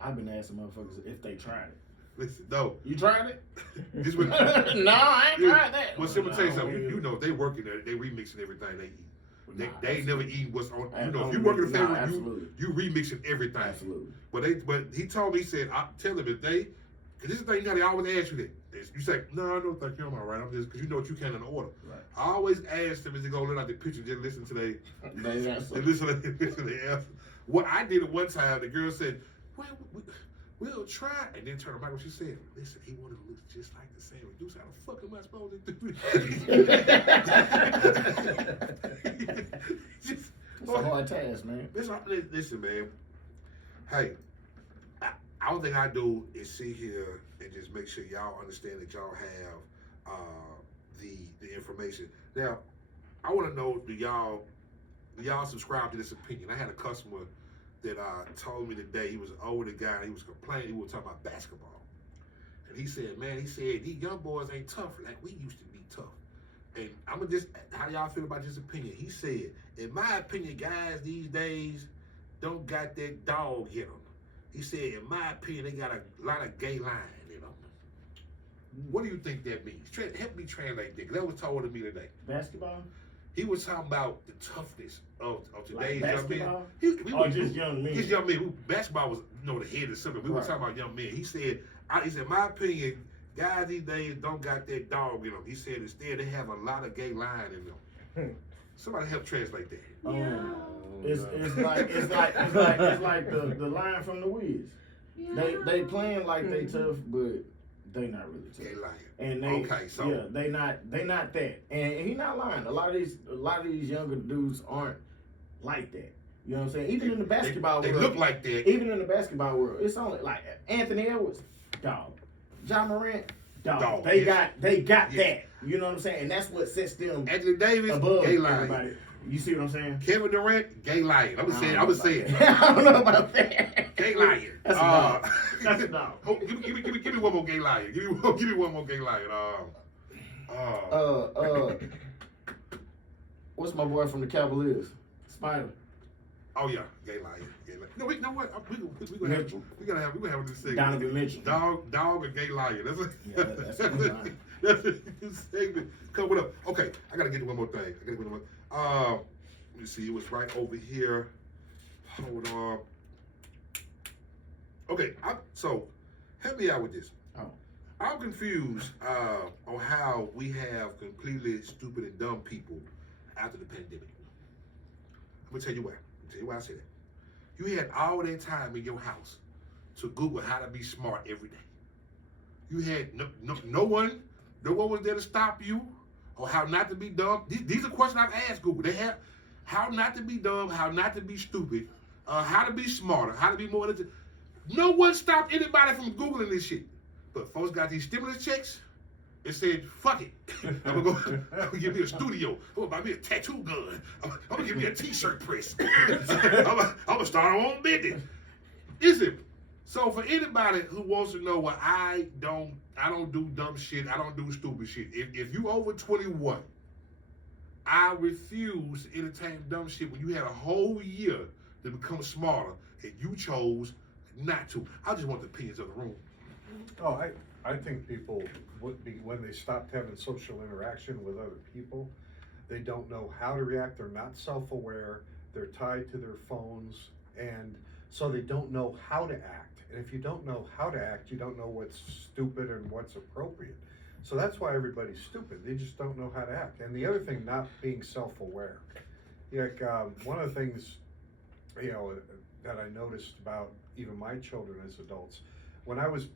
I've been asking motherfuckers if they tried it. Listen, no. You tried it? This was, No, I ain't tried that. well, let me tell you something. You know, they working there, they remixing everything they eat. They ain't never eat what's on. You know, if you work in the family, you remixing everything. Absolutely. But he told me, he said, tell them if they, because this is the thing, you know, they always ask you that. You say, no, I don't think you're all right. I'm just, because you know what you can in order. Right. I always ask them, is it going to look like the picture? Just listen to they answer. listen to the answer. What I did at one time, the girl said, well, we'll try. And then turn around, what she said, listen, he wanted to look just like the same. Dude, how the fuck am I supposed to do this? It's a hard task, man. Listen, man. Hey, all thing I do is sit here and just make sure y'all understand that y'all have the information. Now, I want to know, do y'all subscribe to this opinion? I had a customer that told me today, he was an older guy, and he was complaining, he was talking about basketball. And he said, man, these young boys ain't tough like we used to be tough. And I'm gonna just, how y'all feel about this opinion? He said, in my opinion, guys these days don't got that dog in them. He said, in my opinion, they got a lot of gay line in them. What do you think that means? Help me translate that, 'cause that was told to me today. Basketball? He was talking about the toughness of today's Like young men. basketball? Just young men? Just young men. Basketball was, the head of something. We were talking about young men. He said, in my opinion, guys these days don't got that dog in them. He said instead they have a lot of gay line in them. Somebody help translate that. It's like the line from the Wiz. Yeah. They playing like they tough, but they not really tough. Gay line. And they not that. And he not lying. A lot of these younger dudes aren't like that. You know what I'm saying? Even in the basketball world, they look like that. Even in the basketball world, it's only like Anthony Edwards, dog. John Morant, dog. They got that. You know what I'm saying? And that's what sets them Anthony Davis, above gay line. everybody. You see what I'm saying? Kevin Durant, gay lion. I'm saying. I don't know about that. Gay lion. That's a dog. That's a dog. Give me one more gay lion. Give me one more gay lion. What's my boy from the Cavaliers? Spider. Oh yeah, gay lion. No, we know what? We gonna have this segment. Donovan Mitchell. Dog and gay lion. That's That's a good line. That's a new segment coming up. Okay, I gotta get to one more thing. Let me see. It was right over here. Hold on. Okay, so help me out with this. Oh. I'm confused on how we have completely stupid and dumb people after the pandemic. I'm gonna tell you why. I say that. You had all that time in your house to Google how to be smart every day. You had no one was there to stop you or how not to be dumb. These are questions I've asked Google. They have how not to be dumb, how not to be stupid, how to be smarter, how to be more. No one stopped anybody from Googling this shit. But folks got these stimulus checks and said, fuck it. I'm gonna give me a studio. I'm gonna buy me a tattoo gun. I'm gonna give me a t-shirt press. I'm gonna start our own business. Listen, so for anybody who wants to know what I don't do dumb shit, I don't do stupid shit. If you over 21, I refuse to entertain dumb shit when you had a whole year to become smarter and you chose not to. I just want the opinions of the room. Oh, I think people would be, when they stopped having social interaction with other people, They don't know how to react. They're not self-aware. They're tied to their phones, and so they don't know how to act. And if you don't know how to act, you don't know what's stupid and what's appropriate. So that's why everybody's stupid. They just don't know how to act. And the other thing, not being self-aware. Like one of the things, you know, that I noticed about even my children as adults, when I was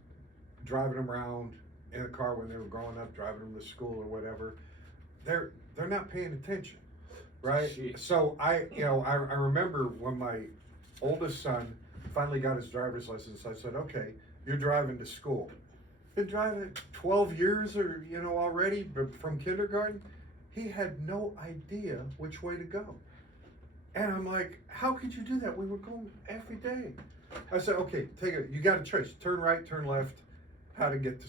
driving them around in a car when they were growing up, driving them to school or whatever, they're not paying attention, right? Shit. So I remember when my oldest son finally got his driver's license, I said, okay, you're driving to school. Been driving 12 years or, you know, already, but from kindergarten, he had no idea which way to go. And I'm like, how could you do that? We were going every day. I said, okay, you got a choice, turn right, turn left, how to get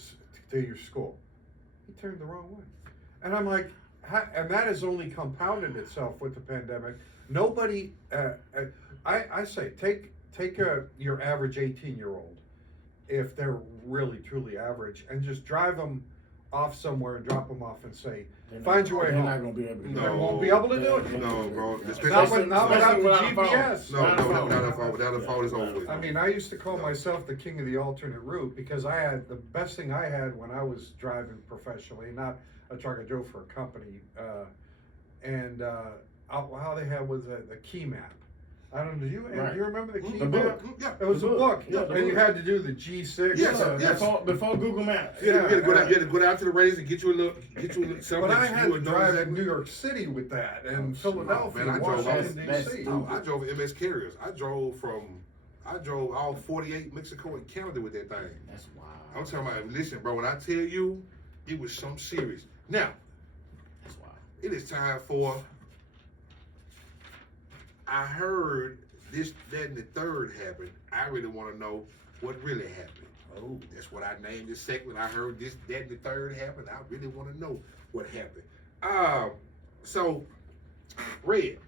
to your school. He turned the wrong way. And I'm like, and that has only compounded itself with the pandemic. Nobody, I say, take your average 18-year-old, if they're really truly average, and just drive them off somewhere and drop them off and say, find your way home. They're not gonna be able to do They it. won't be able to do it. No, bro. Not without the GPS. Without a phone, it's over with. I mean, I used to call myself the king of the alternate route because I had the best thing I had when I was driving professionally, not a truck I drove for a company. How they had was the key map. I don't know. Do you remember the key The map? book. Yeah. It was a book, Yeah, the and you book. had to do the G6. Yes. Before Google Maps. You had to go down to the race and get you a little something. But I that had you to would know drive in exactly. New York City with that, and Oh, Philadelphia, man, I drove Washington that's D.C. stupid. I drove MS carriers. I drove all 48 Mexico and Canada with that thing. That's wild. I'm talking about, listen, bro, when I tell you, it was some serious. Now, That's wild. it is time for, I heard this, that, and the third happened. I really want to know what really happened. Oh. That's what I named this segment. I heard this, that, and the third happened. I really want to know what happened. So, Red.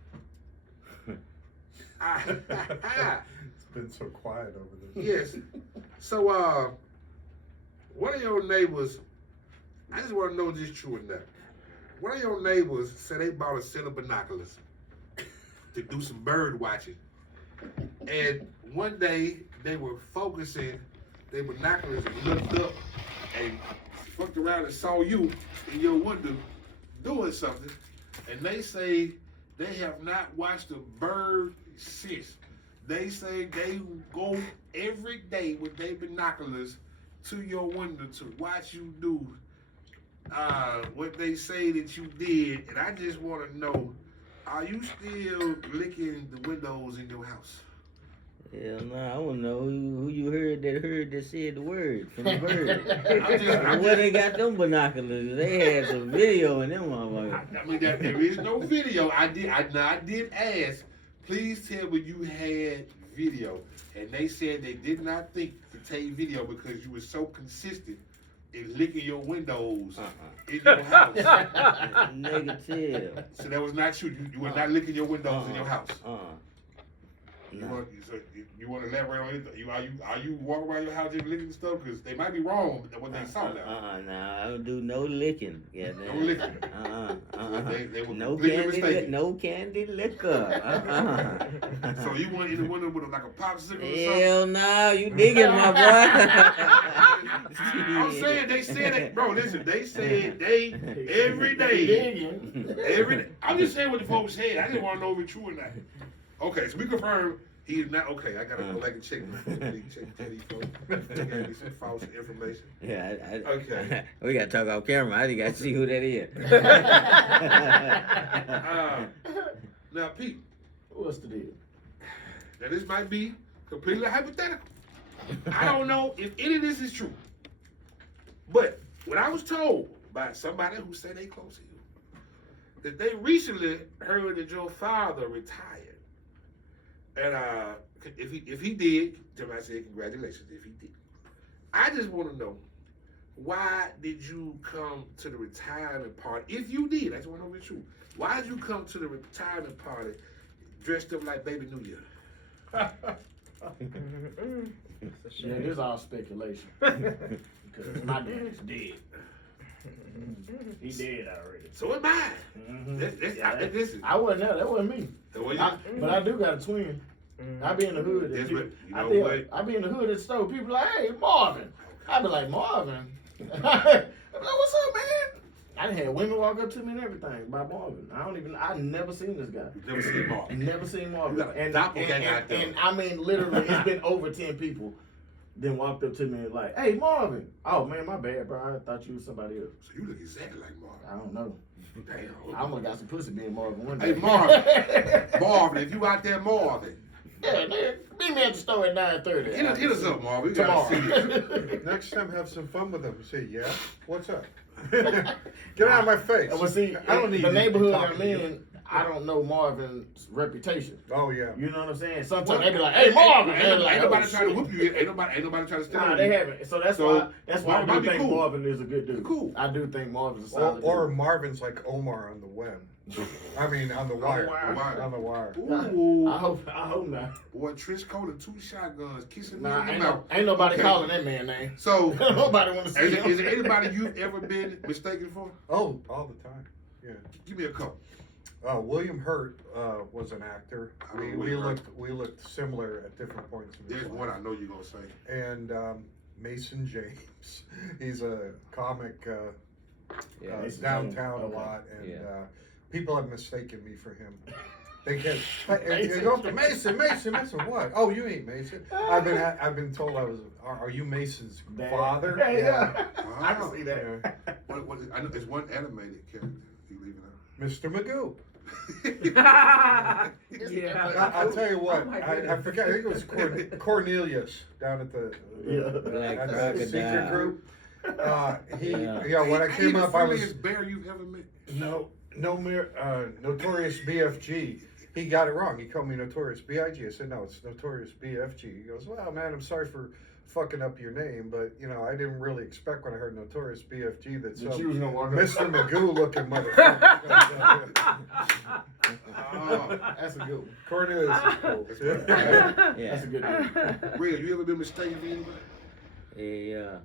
It's been so quiet over there. Yes. So, one of your neighbors, I just want to know this true or not. One of your neighbors said they bought a set of binoculars to do some bird watching. And one day they were focusing their binoculars and looked up and fucked around and saw you in your window doing something. And they say they have not watched a bird since. They say they go every day with their binoculars to your window to watch you do what they say that you did. And I just want to know, are you still licking the windows in your house? Hell no, I don't know who you heard that said the word from the bird. I'm Where they got them binoculars? They had some video in them motherfuckers. I mean, there is no video. I did ask, please tell me you had video. And they said they did not think to take video because you were so consistent in licking your windows in your house. Negative. So that was not you. You were not licking your windows in your house. No. You want to elaborate on it? Are you walking around your house just licking stuff? Because they might be wrong with what they saw now. Nah, I don't do no licking. Yeah, No licking. They were completely mistaken. No candy liquor. So you went in the window with like a popsicle or something? Hell no, you digging, my boy. I'm saying they said it, bro. Listen, they said they every day. I'm just saying what the folks said. I just want to know if it's true or not. Okay, so we confirm he is not okay. I gotta go back and check these folks. They gave me some false information. Yeah, Okay. We gotta talk off camera. I just gotta see who that is. Now, Pete. What's the deal? Now, this might be completely hypothetical. I don't know if any of this is true. But what I was told by somebody who said they close to you, that they recently heard that your father retired. And if he did, Tim, I said congratulations if he did. I just want to know, why did you come to the retirement party? If you did, I just want to know if it's true. Why did you come to the retirement party dressed up like Baby New Year? Yeah, this is all speculation. Because my dad's dead. He dead already. So am I. Listen. I wasn't there. That wasn't me. So what But I do got a twin. I be in the hood. That's and what, you I know be, what? I be in the hood at the store. People like, hey, Marvin. I be like, Marvin. I be like, what's up, man? I done had women walk up to me and everything by Marvin. I never seen this guy. You've never seen Marvin. Never seen Marvin. You got a doppelganger out there. And I mean, literally, it's been over 10 people then walked up to me and like, hey, Marvin. Oh, man, my bad, bro. I thought you was somebody else. So you look exactly like Marvin. I don't know. Damn. I almost got some pussy being Marvin one day. Hey, Marvin. Marvin, if you out there, Marvin. Yeah, nigga. Meet me at the store at 9:30. Hit us up, Marvin. We gotta see you. Tomorrow. Next time, have some fun with them. Say, yeah, what's up? Get out of my face. Well, see, I don't need the you neighborhood talking I'm to you. in. I don't know Marvin's reputation. Oh yeah. You know what I'm saying? Sometimes they be like, "Hey, Marvin," Ain't like, nobody oh, trying to shit. whoop you. Ain't nobody trying to stand Nah, on they you. haven't. So that's So, why I Marvin do think cool. Marvin is a good dude. Cool. I do think Marvin's a solid Or dude. Marvin's like Omar on the web. I mean, on the wire. wire. On the wire. Ooh. I hope not. Boy, Trish Cole and 2 shotguns kissing me Nah, in ain't, the mouth. ain't nobody Okay. calling that man name. So, Nobody want to see him. is there anybody you've ever been mistaken for? Oh, all the time. Yeah. Give me a couple. William Hurt was an actor. I know We William Hurt. looked similar at different points in his There's life. one I know you're gonna say. And Mason James. He's a comic Mason downtown James. a lot, and Yeah. people have mistaken me for him. They can they go up to Mason. What? Oh, you ain't Mason. I've been told I was. Are you Mason's Dad. father? Yeah. Wow. I can see that. What is, I know there's one animated character. You leave it Mr. Magoo. Yeah. I'll tell you what. Oh my I goodness. forget. I think it was Cornelius down at the Black at the Crocodile. secret group. Yeah. When I came up, I was friendliest bear you've ever met. Notorious BFG. He got it wrong. He called me Notorious B.I.G. I said, no, it's Notorious BFG. He goes, well, man, I'm sorry for fucking up your name, but, I didn't really expect when I heard Notorious BFG that some That you was gonna walk up. Mr. Magoo looking motherfucker. Oh, That's a good one. Cornelius is cool. Yeah. That's a good one. Real, you ever been mistaken for anybody? Yeah.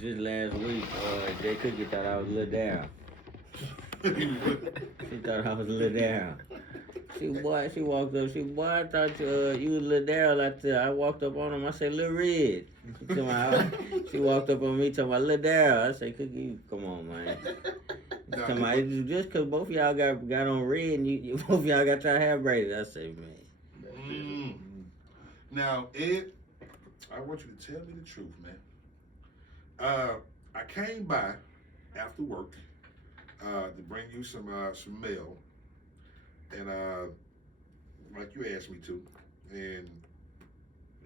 Just last week, Jay Cookie thought I was Lil Darryl. She thought I was Lil Darryl. She walked up. Boy, I thought you was Lil Darryl out there. I walked up on him. I said, Lil Red. She walked up on me talking about Lil Darryl. I said, Cookie, come on, man. Talking about, it's just because both of y'all got on red and you both of y'all got your hair braided. I said, man. Now, Ed, I want you to tell me the truth, man. I came by after work to bring you some mail, and like you asked me to, and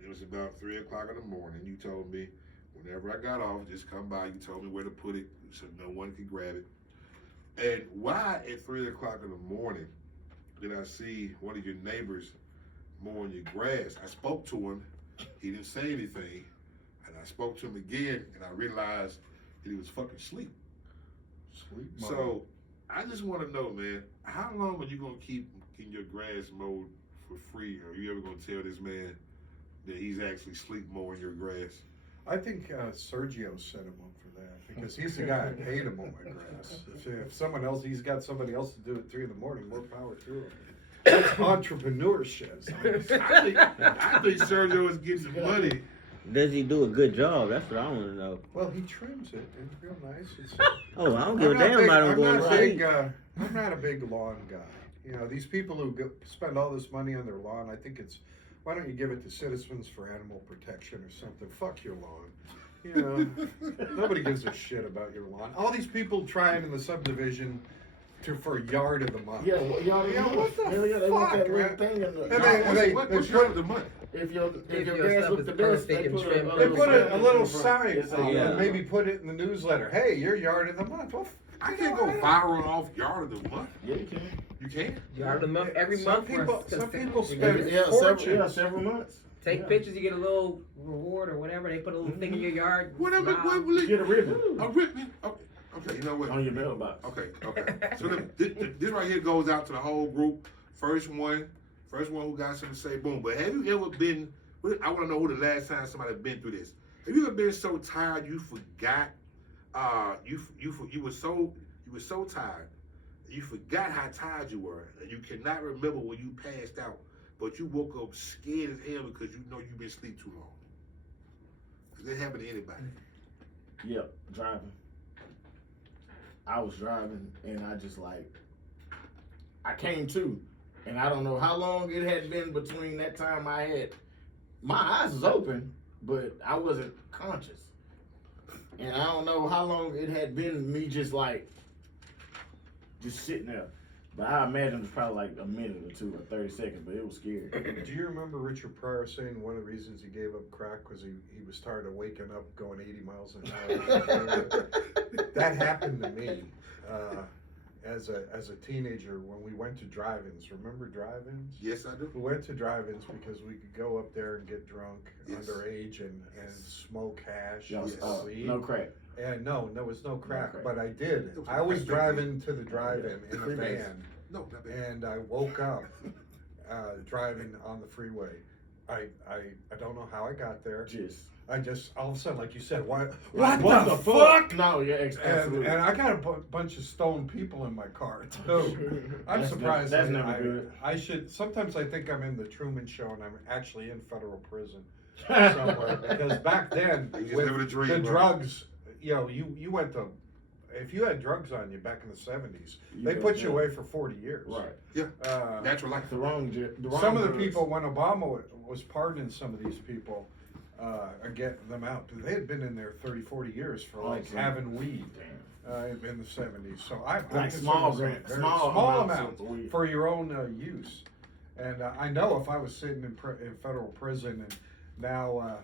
it was about 3 o'clock in the morning. You told me whenever I got off, just come by. You told me where to put it so no one could grab it. And why at 3 o'clock in the morning did I see one of your neighbors mowing your grass? I spoke to him. He didn't say anything. And I spoke to him again, and I realized that he was fucking asleep. So I just want to know, man, how long are you going to keep getting your grass mowed for free? Or are you ever going to tell this man that he's actually sleep mowing your grass? I think Sergio set him up for that because he's the guy that paid him on my grass. If someone else, he's got somebody else to do it at 3 in the morning, more power to him. That's entrepreneurship. I think Sergio is getting some money. Does he do a good job? That's what I want to know. Well, he trims it. It's real nice. Oh, I don't give a damn about him going to sleep. I'm not a big lawn guy. These people who spend all this money on their lawn, I think why don't you give it to Citizens for Animal Protection or something? Fuck your lawn. Nobody gives a shit about your lawn. All these people trying in the subdivision for a yard of the month. Yeah, y'all what the hell yeah, they want that fuck, little man? thing in the. And they What's wrong with the money? If your your grass stuff look is the best, perfect they and put trimmed. They put a little in front. sign It's on Yeah. and maybe put it in the newsletter. Hey, your yard of the month. Well, I can't go viral off yard of the month. Yeah, you can. You can? Yard of the month every Some month. people- for some people consecutive- spend- Yeah, fortunes. several months. Take Yeah. pictures, you get a little reward or whatever. They put a little thing in your yard. Whatever. smile. You get a ribbon A ribbon. Okay, you know what? on your mailbox. Okay. So this right here goes out to the whole group. First one who got something to say, boom. But have you ever been? I want to know who the last time somebody been through this. Have you ever been so tired you forgot you were so tired. You forgot how tired you were, and you cannot remember when you passed out. But you woke up scared as hell because you know you've been asleep too long. Does that happen to anybody? Yep, driving. I was driving and I just I came to, and I don't know how long it had been between that time my eyes was open, but I wasn't conscious. And I don't know how long it had been me just sitting there. But I imagine it was probably like a minute or 2 or 30 seconds, but it was scary. Do you remember Richard Pryor saying one of the reasons he gave up crack was he was tired of waking up going 80 miles an hour? That happened to me as a teenager when we went to drive-ins. Remember drive-ins? Yes, I do. We went to drive-ins because we could go up there and get drunk, Yes. underage, and smoke hash Y'all, and weed. no crack. And no, there was no crack, crack. but I did. There was I no was crack. driving to the drive-in in a Freebase. van, No, not bad. and I woke up driving on the freeway. I don't know how I got there. I just all of a sudden, like you said, what the fuck? No, yeah, And absolutely. I got a bunch of stoned people in my car too. I'm surprised. That's never good. I should. Sometimes I think I'm in the Truman Show and I'm actually in federal prison somewhere because back then You just with living a dream, the bro. drugs, you went to. If you had drugs on you back in the 70s, they go put to you jail. away for 40 years. Right. Natural life. The wrong Some of the drugs. people, when Obama was pardoning some of these people, and getting them out, they had been in there 30, 40 years for having weed in the 70s. So I consider small myself grant, very small amounts amounts of weed. for your own use. And I know if I was sitting in federal prison and now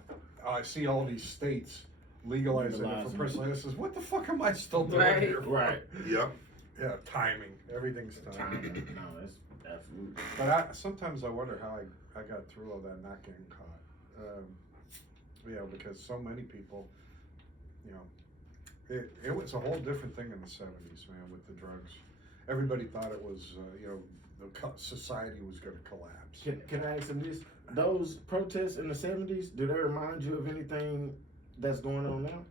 I see all these states legalizing it for prison, I says, what the fuck am I still doing Right. here? for?" Right. Yep. Yeah, timing. Everything's timing. No, that's absolutely. But sometimes I wonder how I got through all that not getting caught. Because so many people, it was a whole different thing in the 70s, man, with the drugs. Everybody thought it was, society was going to collapse. Can I ask them this? Those protests in the 70s, do they remind you of anything that's going on now?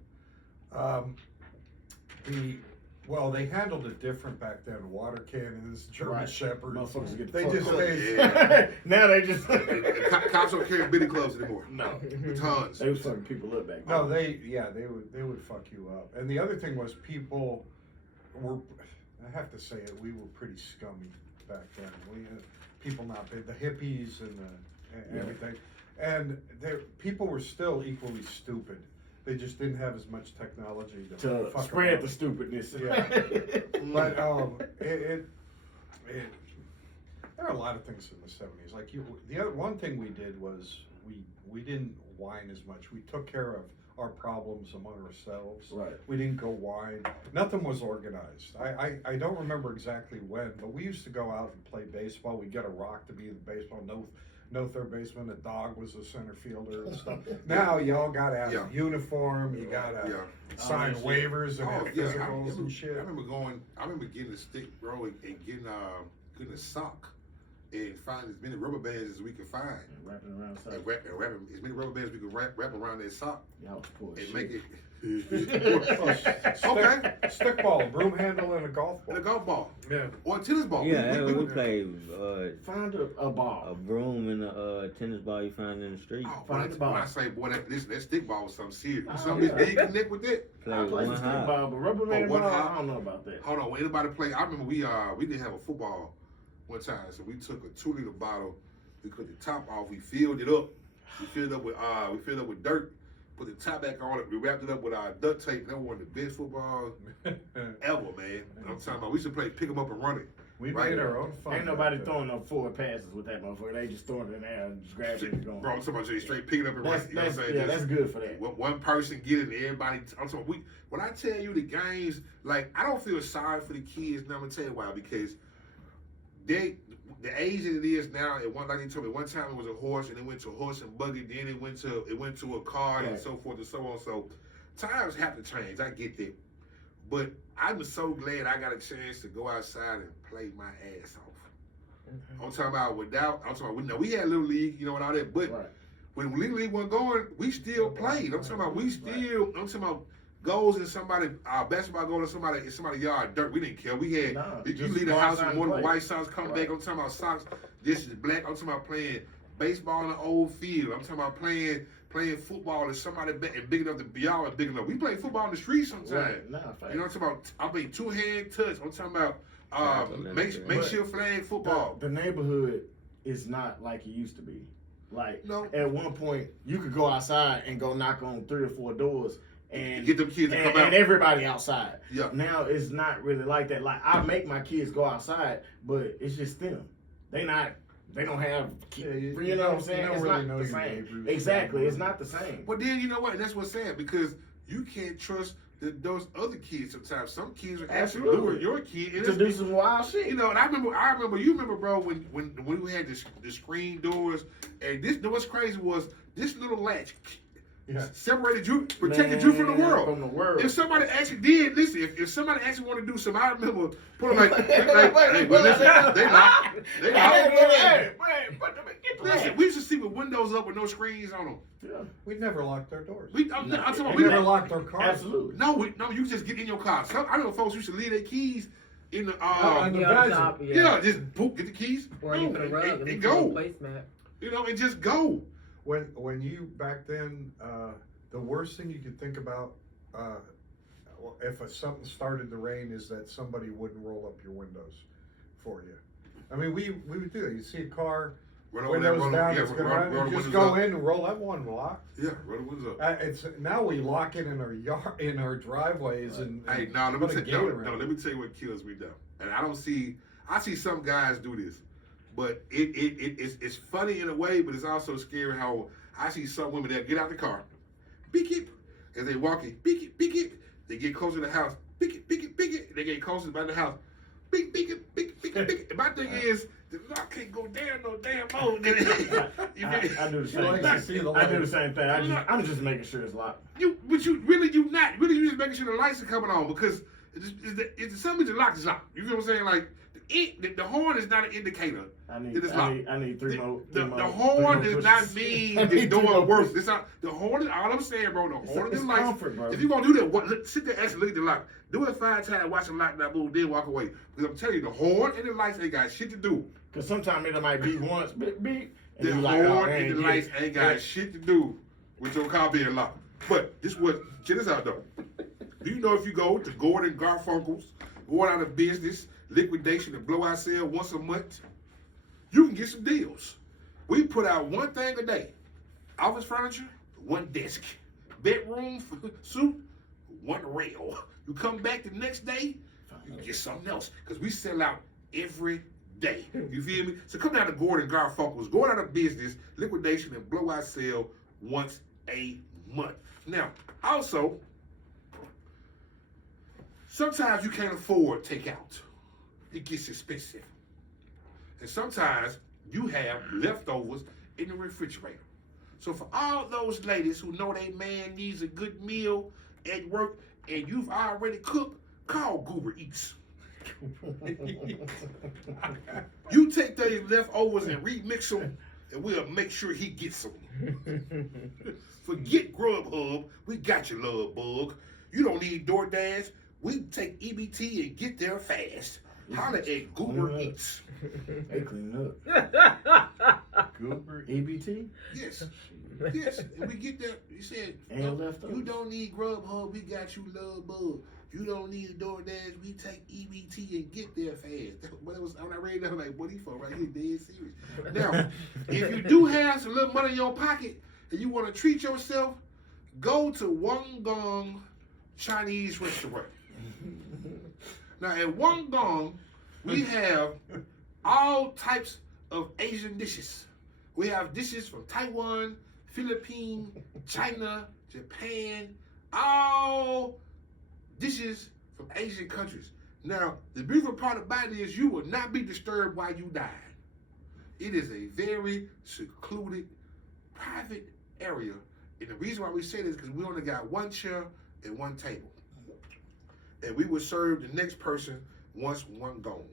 They handled it different back then. Water cannons, German Right. shepherds. Motherfuckers get the They fuck just up. they, Now they just Cops don't carry billy clubs anymore. no. Tons. They was fucking people up back No, then. they would fuck you up. And the other thing was people were, I have to say it, we were pretty scummy back then. We had people not big, the hippies and Yeah. everything, and people were still equally stupid. They just didn't have as much technology to fuck spread around. the stupidness. Yeah. But there are a lot of things in the 70s. Like the other one thing we did was we didn't whine as much. We took care of our problems among ourselves. Right. We didn't go whine. Nothing was organized. I don't remember exactly when, but we used to go out and play baseball. We'd get a rock to be the baseball. No third baseman. A dog was the center fielder and stuff. Now y'all gotta have a uniform. You gotta sign waivers and have physicals and shit. I remember getting a stick, bro, and getting a sock and find as many rubber bands as we could find. Wrapping around stuff. And wrapping as many rubber bands as we could wrap around that sock Y'all was poor as and shit. make it. Stick ball, broom handle, and a golf ball. And a golf ball. Yeah. Or a tennis ball. Yeah, we we played Find a ball. a broom and a tennis ball you find in the street. Oh, Find the ball. when I say, boy, that stick ball was something serious. Oh, Something yeah. that you connect with that. I Played played the one stick hop. ball, but rubber band one ball, hop. I don't know about that. Hold on, when anybody play, I remember we didn't have a football one time, so we took a 2-liter bottle, we cut the top off, we filled it up. We filled it up with dirt, put the top back on it, we wrapped it up with our duct tape. That was one of the best footballs ever, man. I'm talking about we should play pick 'em up and run it. We Right. made our own fun. Ain't nobody throwing no forward passes with that motherfucker. They just throwing it in there and just grabbing it and going. Bro, I'm talking about just straight pick it up and run That's, it. You know what I'm that's, saying? yeah, Just- that's good for that. One person get it and everybody. I'm talking. When I tell you the games, like I don't feel sorry for the kids. Now I'm gonna tell you why. Because the age that it is now, like they told me, one time it was a horse and it went to a horse and buggy. Then it went to a car and Right. so forth and so on. So times have to change. I get that, but I'm so glad I got a chance to go outside and play my ass off. I'm talking about we had Little League, and all that, but Right. when Little League wasn't going, we still played. I'm talking about I'm talking about goes in somebody basketball goal in somebody yard dirt. We didn't care. We had Nah, you just leave the go house outside with and more than play. white socks, come back. I'm talking about socks. This is black. I'm talking about playing baseball in the old field. I'm talking about playing football and somebody and big enough to be y'all big enough. We play football in the street sometimes. Right. Nah, You know what I'm talking about? I mean 2-hand touch. I'm talking about makeshift flag football. The neighborhood is not like it used to be. Like No. at one point, you could go outside and go knock on 3 or 4 doors and Get them kids to come out. and everybody outside. Yeah. Now it's not really like that. Like I make my kids go outside, but it's just them. They don't have kids. Yeah, You know what I'm saying? you don't It's really not know the your same. neighbors. Exactly. It's not the same. But then you know what? And that's what's sad because you can't trust those other kids sometimes. Some kids are actually Absolutely. lure your kid and To it's- do some wild shit. You know, and I remember, you remember, bro, when we had the screen doors, and what's crazy was this little latch Yeah. separated you, protected you from the world. From the world. If somebody actually did, listen, if somebody actually wanted to do something, I remember putting like, Wait, hey, well, listen, they locked. They locked. Listen, we used to sleep with windows up with no screens on them. Yeah. We never locked our doors. I'm talking about We we never locked our cars. Absolutely. No, you just get in your car. I know folks used to leave their keys in the the Yeah, visor. top, yeah, just poop, get the keys, Or you put a rug and and go. placemat. You know, and just go. When you back then, the worst thing you could think about if something started to rain is that somebody wouldn't roll up your windows for you. I mean, we would do that. You see a car, Run over there, windows down, it's gonna rain. roll You the just windows go up. in and roll that one locked. Yeah, roll the windows up. It's now we lock it in our yard, in our driveways, and Hey, now let me put a tell gate you. around Let me tell you what kills me though. And I see some guys do this, but it's funny in a way, but it's also scary how I see some women that get out the car, beak it, as they walk in, beak it. They get closer to the house, beak it. They get closer by the house, beak it. And my thing is, the lock can't go down no damn more. I do the same like to thing. see the I do light. the same thing. I'm just making sure it's locked. You just making sure the lights are coming on because it's something the lock is locked. You feel what I'm saying? Like the horn is not an indicator. I need It is locked. I need three more. The horn does not mean the door works. It's not the horn. All I'm saying, bro, the horn It's is lights. comfort, bro. If you gonna do that, sit there and look at the lock. Do it 5 times, watch the lock not move, then walk away. Because I'm telling you, the horn and the lights ain't got shit to do. Because sometimes it might be once, beep. The you like, horn oh, and the lights ain't got shit to do with your car being locked. But check this out though. Do you know if you go to Gordon Garfunkel's, going out of business, liquidation and blowout sale once a month, you can get some deals. We put out one thing a day. Office furniture, one desk. Bedroom suite, one rail. You come back the next day, you get something else. Because we sell out every day. You feel me? So come down to Gordon Garfunkel's, going out of business, liquidation and blowout sale once a month. Now, also, sometimes you can't afford takeout. It gets expensive. And sometimes you have leftovers in the refrigerator. So for all those ladies who know their man needs a good meal at work and you've already cooked, call Goober Eats. You take those leftovers and remix them, and we'll make sure he gets them. Forget Grubhub, we got you, love bug. You don't need DoorDash, we take EBT and get there fast. Holla at Goober Eats. They clean up. Goober EBT. Yes, and we get there. You said And leftovers. you don't need Grubhub, we got you, love bug. You don't need DoorDash, we take EBT and get there fast. When I read that, I'm like, what he for right here, dead serious. Now, if you do have some little money in your pocket and you want to treat yourself, go to Wang Gong Chinese restaurant. Now, at Wang Gong, we have all types of Asian dishes. We have dishes from Taiwan, Philippines, China, Japan, all dishes from Asian countries. Now, the beautiful part about it is you will not be disturbed while you dine. It is a very secluded, private area. And the reason why we say this is because we only got one chair and one table. And we will serve the next person once one gone.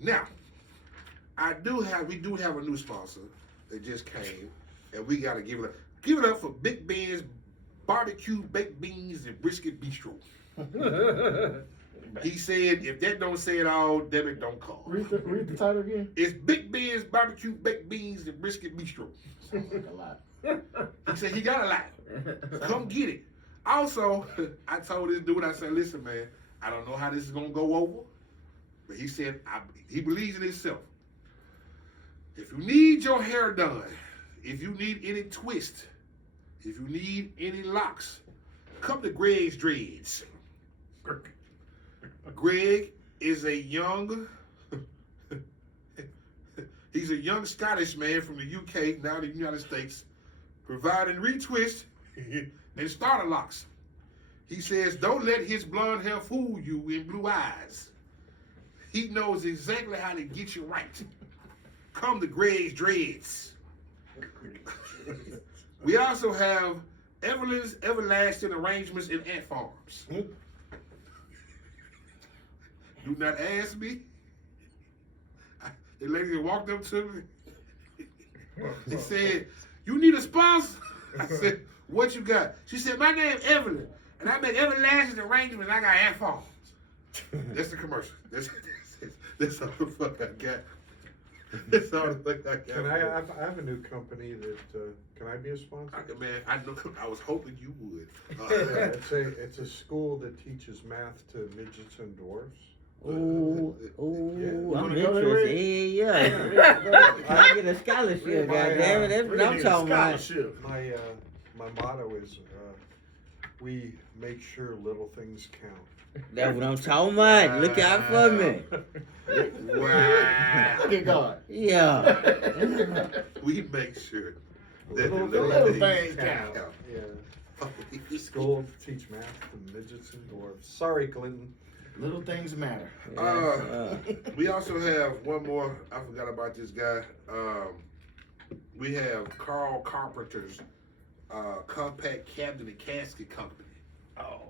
Now, we do have a new sponsor that just came, and we gotta give it up. Give it up for Big Ben's barbecue, baked beans, and brisket bistro. He said, if that don't say it all, debit don't call. Read the title again. It's Big Ben's barbecue, baked beans, and brisket bistro. Sounds like a lot. He said he got a lot. Come get it. Also, I told this dude, I said, listen, man, I don't know how this is gonna go over, but he said he believes in himself. If you need your hair done, if you need any twist, if you need any locks, come to Greg's Dreads. Greg is a young, he's a young Scottish man from the UK, now the United States, providing retwist and starter locks. He says, don't let his blonde hair fool you in blue eyes. He knows exactly how to get you right. Come to Greg's Dreads. We also have Evelyn's Everlasting Arrangements and Ant Farms. Do not ask me. The lady that walked up to me, she said, you need a sponsor? I said, what you got? She said, my name Evelyn, and I make everlasting arrangements, and I got ant farms. That's the commercial. That's all the fuck I got. That's all the fuck I got. Can I have a new company that, can I be a sponsor? Man, I know. I was hoping you would. It's a school that teaches math to midgets and dwarfs. Ooh, Yeah. I'm wanna go there, interested. Rick? Yeah. I get a scholarship, My, goddammit. That's what I'm talking about. Scholarship. My motto is, we make sure little things count. That's what I'm talking about. Look out for me. Wow. Look at God. Yeah. We make sure that the little things count. Yeah. School to teach math to midgets and dwarfs. Sorry, Clinton. Little things matter. We also have one more. I forgot about this guy. We have Carl Carpenter's Compact Cabinet and Casket Company. Oh.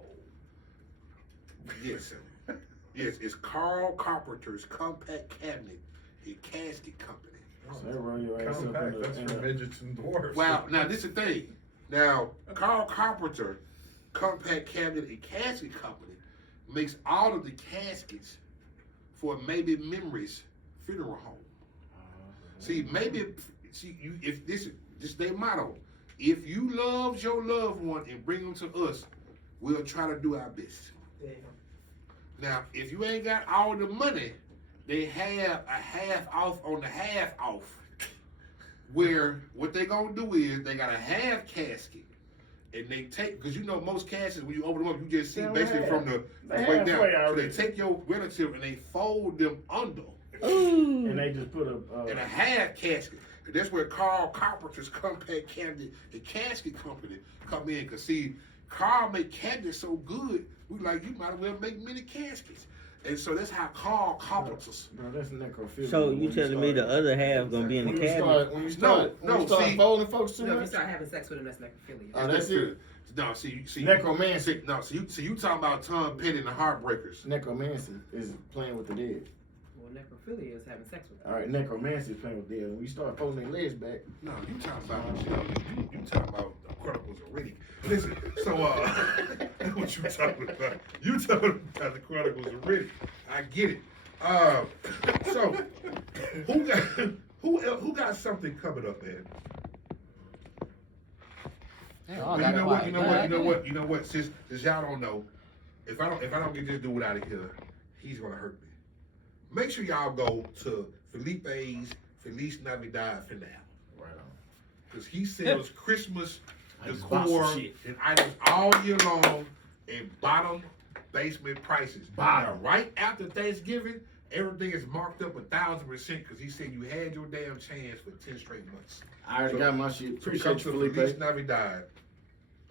Yes, yes, it's Carl Carpenter's Compact Cabinet and Casket Company. So they roll your ass up Compact, in that's the, for midgets and dwarfs. Wow, now this is the thing. Now, Carl Carpenter Compact Cabinet and Casket Company makes all of the caskets for Maybe Memories Funeral Home. See, if this is their motto. If you love your loved one and bring them to us, we'll try to do our best. Yeah. Now, if you ain't got all the money, they have a half off on the half off. Where what they gonna do is they got a half casket, and they take, because you know most caskets when you open them up, you just see They don't basically have. from the They way halfway down. So they already. take your relative and they fold them under Ooh. and they just put a in a half casket. And that's where Carl Carpenter's Compact Cabinet and Casket Company come in. Cause see, Carl make cabinets so good, we like, you might as well make many caskets. And so that's how Carl Carpenter's. Bro, that's necrophilia. So When you telling me the other half gonna be in the when you cabinet? start, when you start, No, when you start see- folding folks too No, if you much? start having sex with them, that's necrophilia. Oh, that's it. No, see, Necromancy. No, so you talking about Tom Petty and the Heartbreakers. Necromancy is playing with the dead. Well, necrophilia is having sex with them. All right, necromancy is playing with the dead. When you start folding their legs back, No, you talking about you talking about the Chronicles of Riddick. Listen, so what you talking about? You talking about the Chronicles of Riddick. I get it. So who got something coming up, man? You know what? Since y'all don't know, if I don't get this dude out of here, he's gonna hurt me. Make sure y'all go to Felipe's Feliz Navidad finale. right on. Because he sells Christmas I just bought some decor shit. and items all year long at bottom basement prices. Bottom. Now, right after Thanksgiving, everything is marked up 1,000% because he said you had your damn chance for 10 straight months. I already So- got my shit. So come Appreciate to you, Feliz Felipe. Navidad.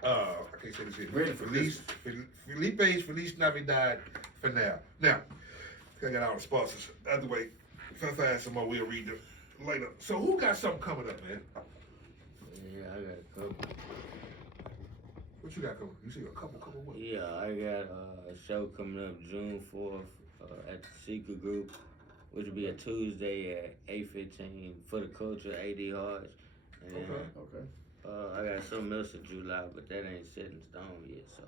I can't say this shit. Ready for Felipe's Feliz Navidad finale. Now, I got all the sponsors. Other way, if I find some more, we'll read them later. So who got something coming up, man? Yeah, I got a couple. What you got coming? You see a couple what? Yeah, I got a show coming up June 4th at the Secret Group, which will be a Tuesday at 8:15 for the culture, AD Hodge. And Okay. Okay. I I got something else in July, but that ain't set in stone yet. So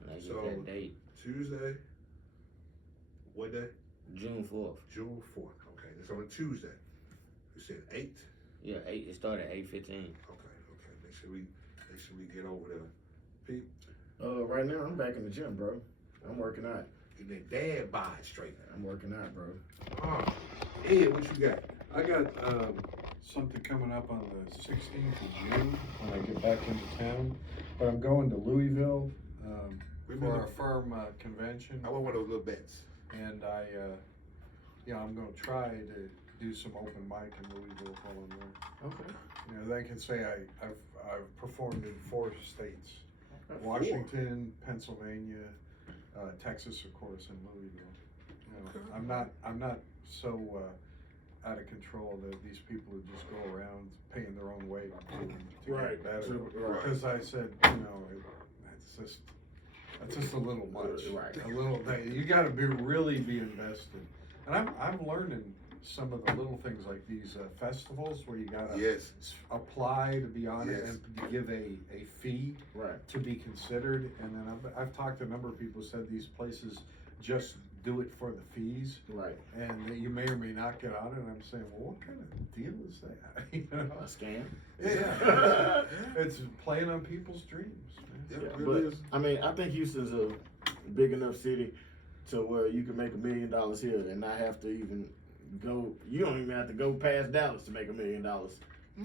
when I get So- that date, Tuesday. What day? June 4th. June 4th. Okay, that's on a Tuesday. You said 8. Yeah, 8. It started at 8:15. Okay. Make sure we get over there. Pete, Right now I'm back in the gym, bro. I'm working out. get that dad bod straight. I'm working out, bro. Ed, what you got? I got something coming up on the 16th of June when I get back into town. But I'm going to Louisville for our firm convention. I want one of those little bets. And I'm going to try to do some open mic in Louisville while I'm there. Okay. You know, they can say I've performed in 4 states: Washington, Pennsylvania, Texas, of course, and Louisville. You know, Okay. I'm not so out of control that these people who just go around paying their own way to Right. get better. Right. Because I said, you know, that's just a little much. Right. A little. You got to really be invested. And I'm learning some of the little things like these festivals where you gotta Yes. apply to be on it Yes. and give a fee Right. to be considered. And then I've talked to a number of people who said these places just do it for the fees, Right. and that you may or may not get on it. And I'm saying, well, what kind of deal is that? You know? A scam. Yeah, it's playing on people's dreams. Man. Yeah, Yeah, it really but is. I mean, I think Houston's a big enough city to where you can make $1 million here and not have to even go. You don't even have to go past Dallas to make $1 million. No,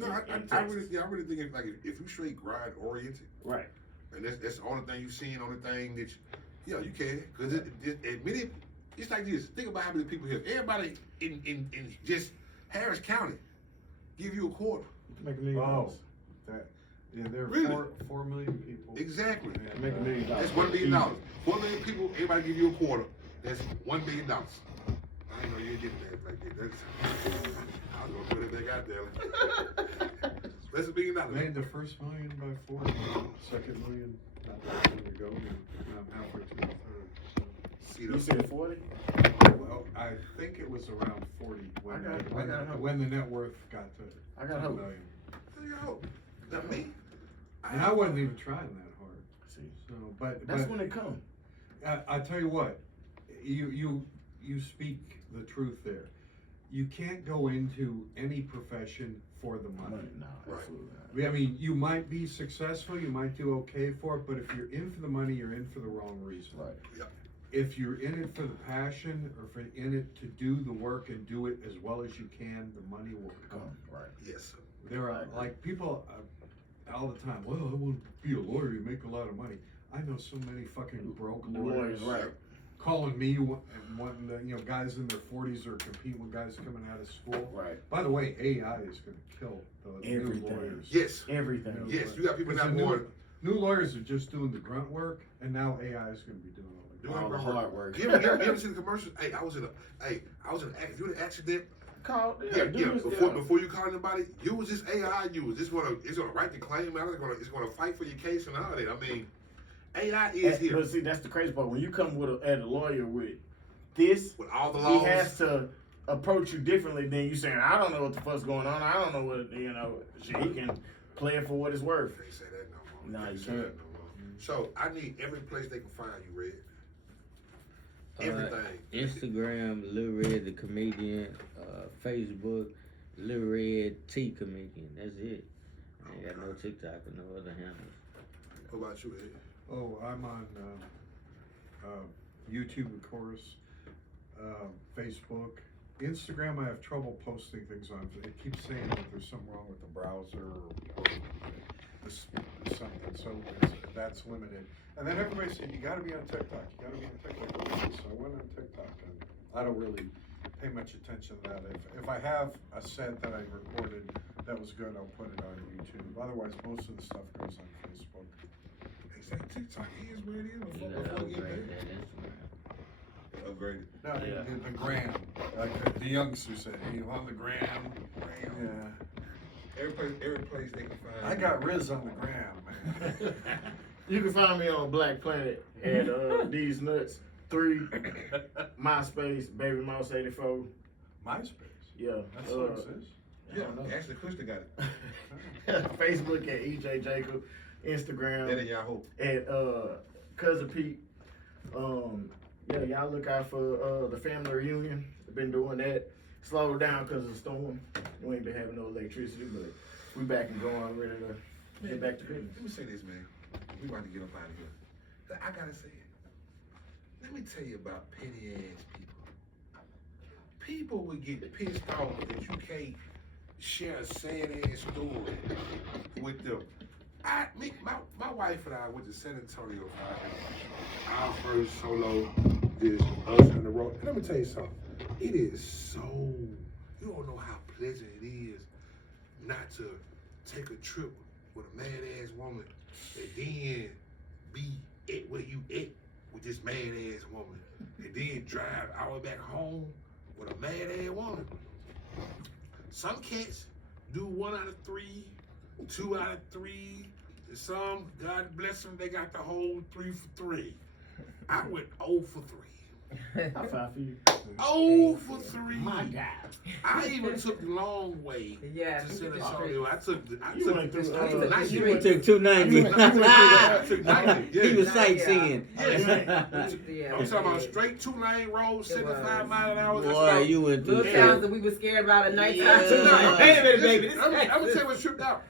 in I Texas. really think if, like, if you straight grind oriented, Right. and that's the only thing you've seen, only thing that you can, because it's like this. Think about how many people here. Everybody in just Harris County give you a quarter. You can make $1 million. Oh, there are Really? 4 million people. Exactly. And, Make $1 million. That's $1 billion. 4 million people. Everybody give you a quarter. That's $1 billion. I didn't know you were getting that like that. I was gonna put it back out there. That's $1 billion. Made the first million by 4, second million not that long ago, and I'm halfway through the third. See You those? said 40? Well, I think it was around 40 when, I got hope. when the net worth got to I got 2 hope. million. There you go. Not me. And I wasn't even trying that hard. See, So, but that's when it comes. I tell you what, you speak the truth there. You can't go into any profession for the money. No, Right. absolutely not. I mean, you might be successful, you might do okay for it, but if you're in for the money, you're in for the wrong reason. Right. If you're in it for the passion, or for in it to do the work and do it as well as you can, the money will come. Right. Yes. There are, like, people all the time, well, I want to be a lawyer, you make a lot of money. I know so many fucking broke lawyers Right. calling me and wanting to, guys in their 40s are competing with guys coming out of school. Right. By the way, AI is going to kill the new Everything. lawyers. Yes. Everything. Yes. You got people It's that a new, want new lawyers are just doing the grunt work, and now AI is going to be doing all the doing All the grunt hard work. You ever see the commercials? Hey, I was in an accident. Call. Yeah. dude, Before you call anybody, use this AI. It's gonna write the claim out. It's gonna fight for your case and all that. I mean, AI is here But see, that's the crazy part. When you come at a lawyer with this, with all the he laws. has to approach you differently than you saying, I don't know what the fuck's going on. I don't know what, shit, he can play it for what it's worth. Can't say that no more. Nah, you say can't. that no more. So I need every place they can find you, Red. Everything. Instagram, Lil Red the comedian. Facebook, Lil Red T comedian. That's it. I ain't got no TikTok or no other handles. What about you, Ed? Oh, I'm on YouTube, of course, Facebook. Instagram, I have trouble posting things on. It keeps saying that there's something wrong with the browser or something, so that's limited. And then everybody said, you gotta be on TikTok, you gotta be on TikTok. So I went on TikTok, and I don't really pay much attention to that. If I have a set that I recorded that was good, I'll put it on YouTube. Otherwise, most of the stuff goes on Facebook. They say TikTok is where it is. You Before gotta you get upgrade there. that Instagram. Upgrade. No, Yeah. the gram, like the youngsters say, you on the gram. Yeah. Every place they can find. I got Riz on the gram, man. You can find me on Black Planet at These Nuts 3, MySpace, Baby Mouse 84. MySpace. Yeah. That still exists. Yeah, don't know. Ashley Kushner got it. Facebook at EJ Jacob, Instagram That ain't Yahoo. at Cousin Pete. Yeah, y'all look out for the family reunion. I've been doing that. Slowed down because of the storm. We ain't been having no electricity, but we back and going, ready to get back to business. Let me say this, man. We about to get up out of here. I gotta say it. Let me tell you about petty ass people. People would get pissed off that you can't share a sad ass story with them. My wife and I went to San Antonio for our first solo, just us on the road. And let me tell you something. It is so, you don't know how pleasant it is not to take a trip with a mad ass woman and then be at where you at with this mad ass woman and then drive all the way back home with a mad ass woman. Some cats do 1 out of 3, 2 out of 3. And some, God bless them, they got the whole 3 for 3. I went 0 for 3. High five for you. 0 for 3. My God. I even took the long way Yeah, to you San did Antonio. I took You went through, You went to 290. I took 90. He was Yeah. sightseeing. Yeah, I'm talking about straight 2-lane road, 75 miles an hour. Boy, you went through little towns that we were scared about at nighttime. Yeah. Wait a minute, baby. I'm gonna tell you what tripped out.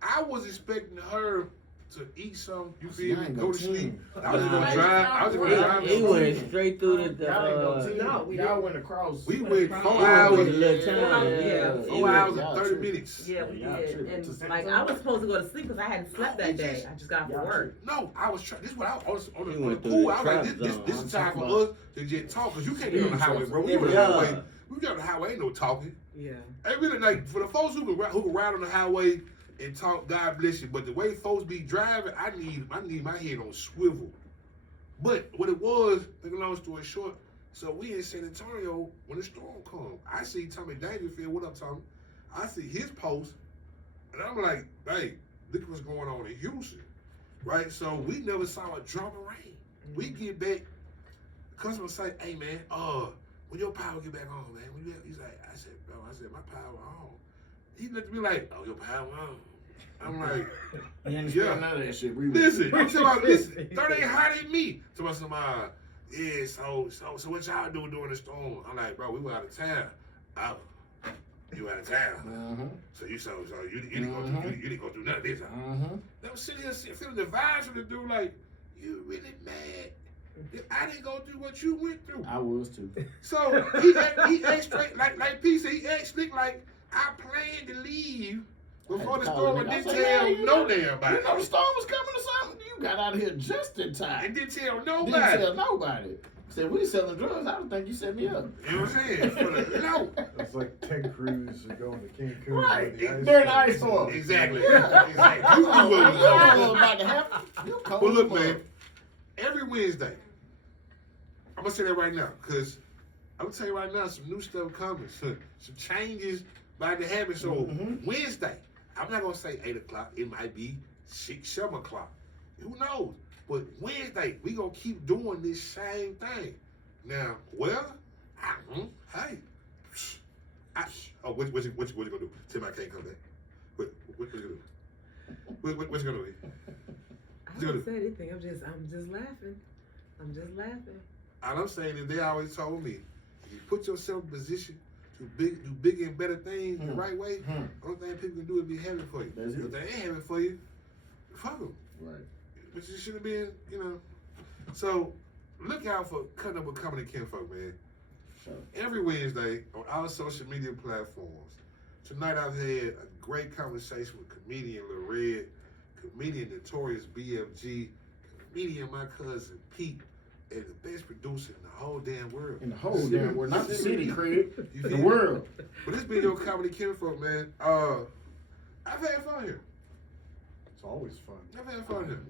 I was expecting her to eat some, you feel me, go to sleep. I was just gonna drive. I was just gonna drive. He went straight through the. Y'all ain't no team. No, we Y'all didn't. went across. We went went across. 4 It was hours. a little time. Yeah. 4 hours and 30 minutes. Yeah, we Y'all did. tripping. And like I was supposed to go to sleep because I hadn't slept that day. I just got off Y'all from work. No, I was trying. This is what I was on You the went through pool. the I was like, trap this zone. is time for I'm us to just talk because you can't get on the highway, bro. We on the Yeah. highway. We get on the highway, ain't no talking. Yeah. Ain't really like for the folks who can ride on the highway and talk, God bless you. But the way folks be driving, I need my head on swivel. But what it was, make a long story short, so we in San Antonio when the storm come. I see Tommy Dangerfield. What up, Tommy? I see his post, and I'm like, hey, look what's going on in Houston, right? So we never saw a drop of rain. We get back, customer say, hey man, when your power get back on, man? He's like, I said, my power on. He looked at me like, oh, your power on. I'm like, You ain't Yeah. none of that shit. We listen, I'm talking about listen, 30 ain't hot at me. So yeah, so what y'all do during the storm? I'm like, bro, we were out of town. Oh, you out of town. So you didn't go through none of this. They was sitting here feeling the vibes from the dude like, you really mad? I didn't go through what you went through. I was too. So he act straight like P said, he act slick like I planned to leave before the storm and didn't tell no damn body. You know the storm was coming or something? You got out of here just in time. And didn't tell Didn't nobody. tell nobody. Said we selling drugs. I would think you set me up. You know what I'm saying? No. It's like Ted Cruz going to Cancun. Right. with During the ice storm. Exactly. Yeah. Exactly. You knew what was You know going what on. about to happen. You cold But look, as fuck. man, every Wednesday, I'm gonna say that right now, because I'm gonna tell you right now, some new stuff coming, some changes about to happen. So Wednesday, I'm not gonna say 8 o'clock. It might be 6, 7 o'clock. Who knows? But Wednesday, we gonna keep doing this same thing. Now, well, hey, what you gonna do? Tim, I can't come back. What you gonna do? What you gonna do? I don't say anything. I'm just laughing. I'm just laughing. All I'm saying is they always told me, if you put yourself in position to do bigger and better things the right way, only thing people can do is be happy for you. That's it. If they ain't happy for you, fuck them. Right. But you should have been, So look out for Kuttin UP Wit KomedyKinfolk, man. Sure. Every Wednesday on our social media platforms. Tonight I've had a great conversation with comedian Lil Red, comedian Notorious BFG, comedian my cousin Pete, and the best producer in the whole damn world. In the whole damn world, not the city, Craig. You The feel me? world. But this been your KomedyKinfolk, man. I've had fun here. It's always fun. I've had fun here.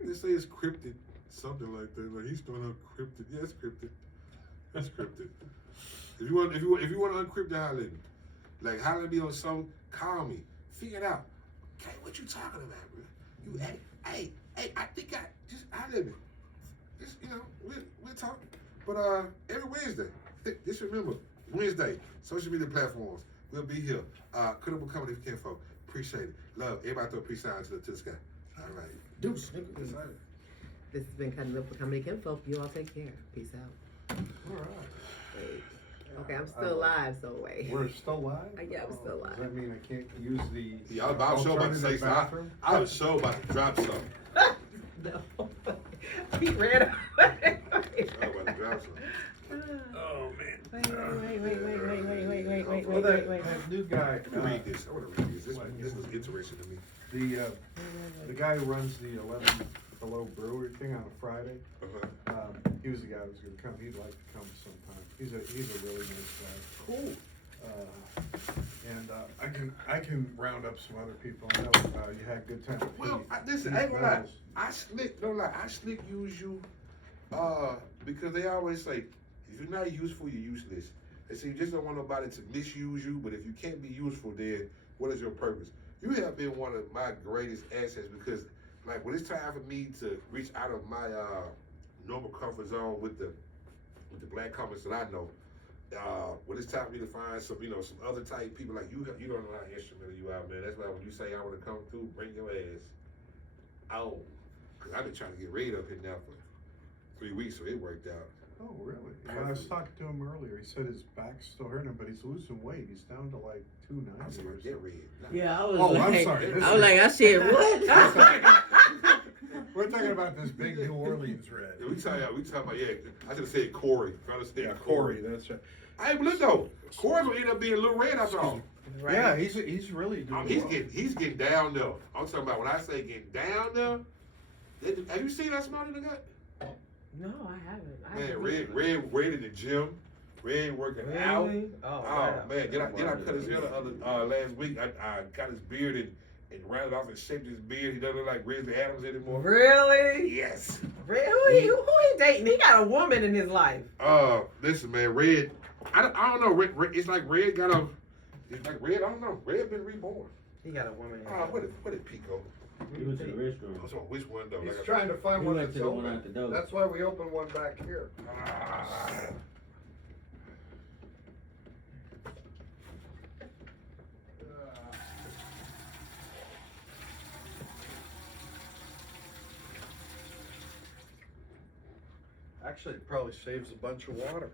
They say it's cryptid, something like that. Like he's throwing out cryptid. Yeah, it's cryptid. That's cryptid. If you want to uncrypt it, holler at me. Like holler at me on something, call me. Figure it out. Okay, what you talking about, bro? You hey, I think I just holler at me. Just we'll talk. But every Wednesday, just remember, Wednesday, social media platforms. We'll be here. Kuttin UP KomedyKinfolk. Appreciate it. Love. Everybody throw a peace sign to the sky. All right. Deuce, nigga. Yes, sir. This has been Kuttin UP KomedyKinfolk. You all take care. Peace out. All right. Wait. Okay, I'm still live, so wait. We're still live? Yeah, we're still live. Does that mean I can't use the Yeah, I was sure about to say alternative something. bathroom? I was sure about to drop something. No. He ran away. I was about to drop something. Oh, man. Wait. Well, that new guy, Let me read this. I want to read this. This was interesting to me. the guy who runs the 11 Below Brewery thing on a Friday, Uh-huh. he was the guy who was going to come. He'd like to come sometime. He's a really nice guy. Cool. And I can round up some other people. I know you had a good time. Well, listen, I ain't gonna lie. I slick use you, because they always say, if you're not useful, you're useless. They say you just don't want nobody to misuse you, but if you can't be useful, then what is your purpose? You have been one of my greatest assets because, like, when it's time for me to reach out of my normal comfort zone with the black comics that I know, when it's time for me to find some, some other type people like you don't know how instrumental you are, man. That's why when you say I want to come through, bring your ass. Oh, because I've been trying to get Red up here now for 3 weeks, so it worked out. Oh, really? Yeah, I was talking to him earlier. He said his back's still hurting him, but he's losing weight. He's down to like 290 I'm or sorry, something. get Red. Yeah, I was Oh, like, I'm sorry. I was like, I said what? We're talking about this big New Orleans Red. Yeah, we talking about, I should have said Corey. I should have said Corey, that's right. Hey, but look though, Corey gonna end up being a little red after all. Right. Yeah, he's really doing He's well. getting down there. I'm talking about when I say getting down there. Have you seen that smart in the gut? No, I haven't. Man, Red in the gym. Red working out. Really? Oh man, did I cut his hair the other last week? I got his beard and rounded off and shaped his beard. He doesn't look like Grizzly Adams anymore. Really? Yes. Who he dating? He got a woman in his life. Listen, man, Red. I don't know. Red, it's like Red got a. It's like Red. I don't know. Red been reborn. He got a woman in his Oh, life. what did Pico? He went to the restroom. I was on which one though? He's Like, trying to find We one went that's to the one open. out the door. That's why we opened one back here. Actually, it probably saves a bunch of water.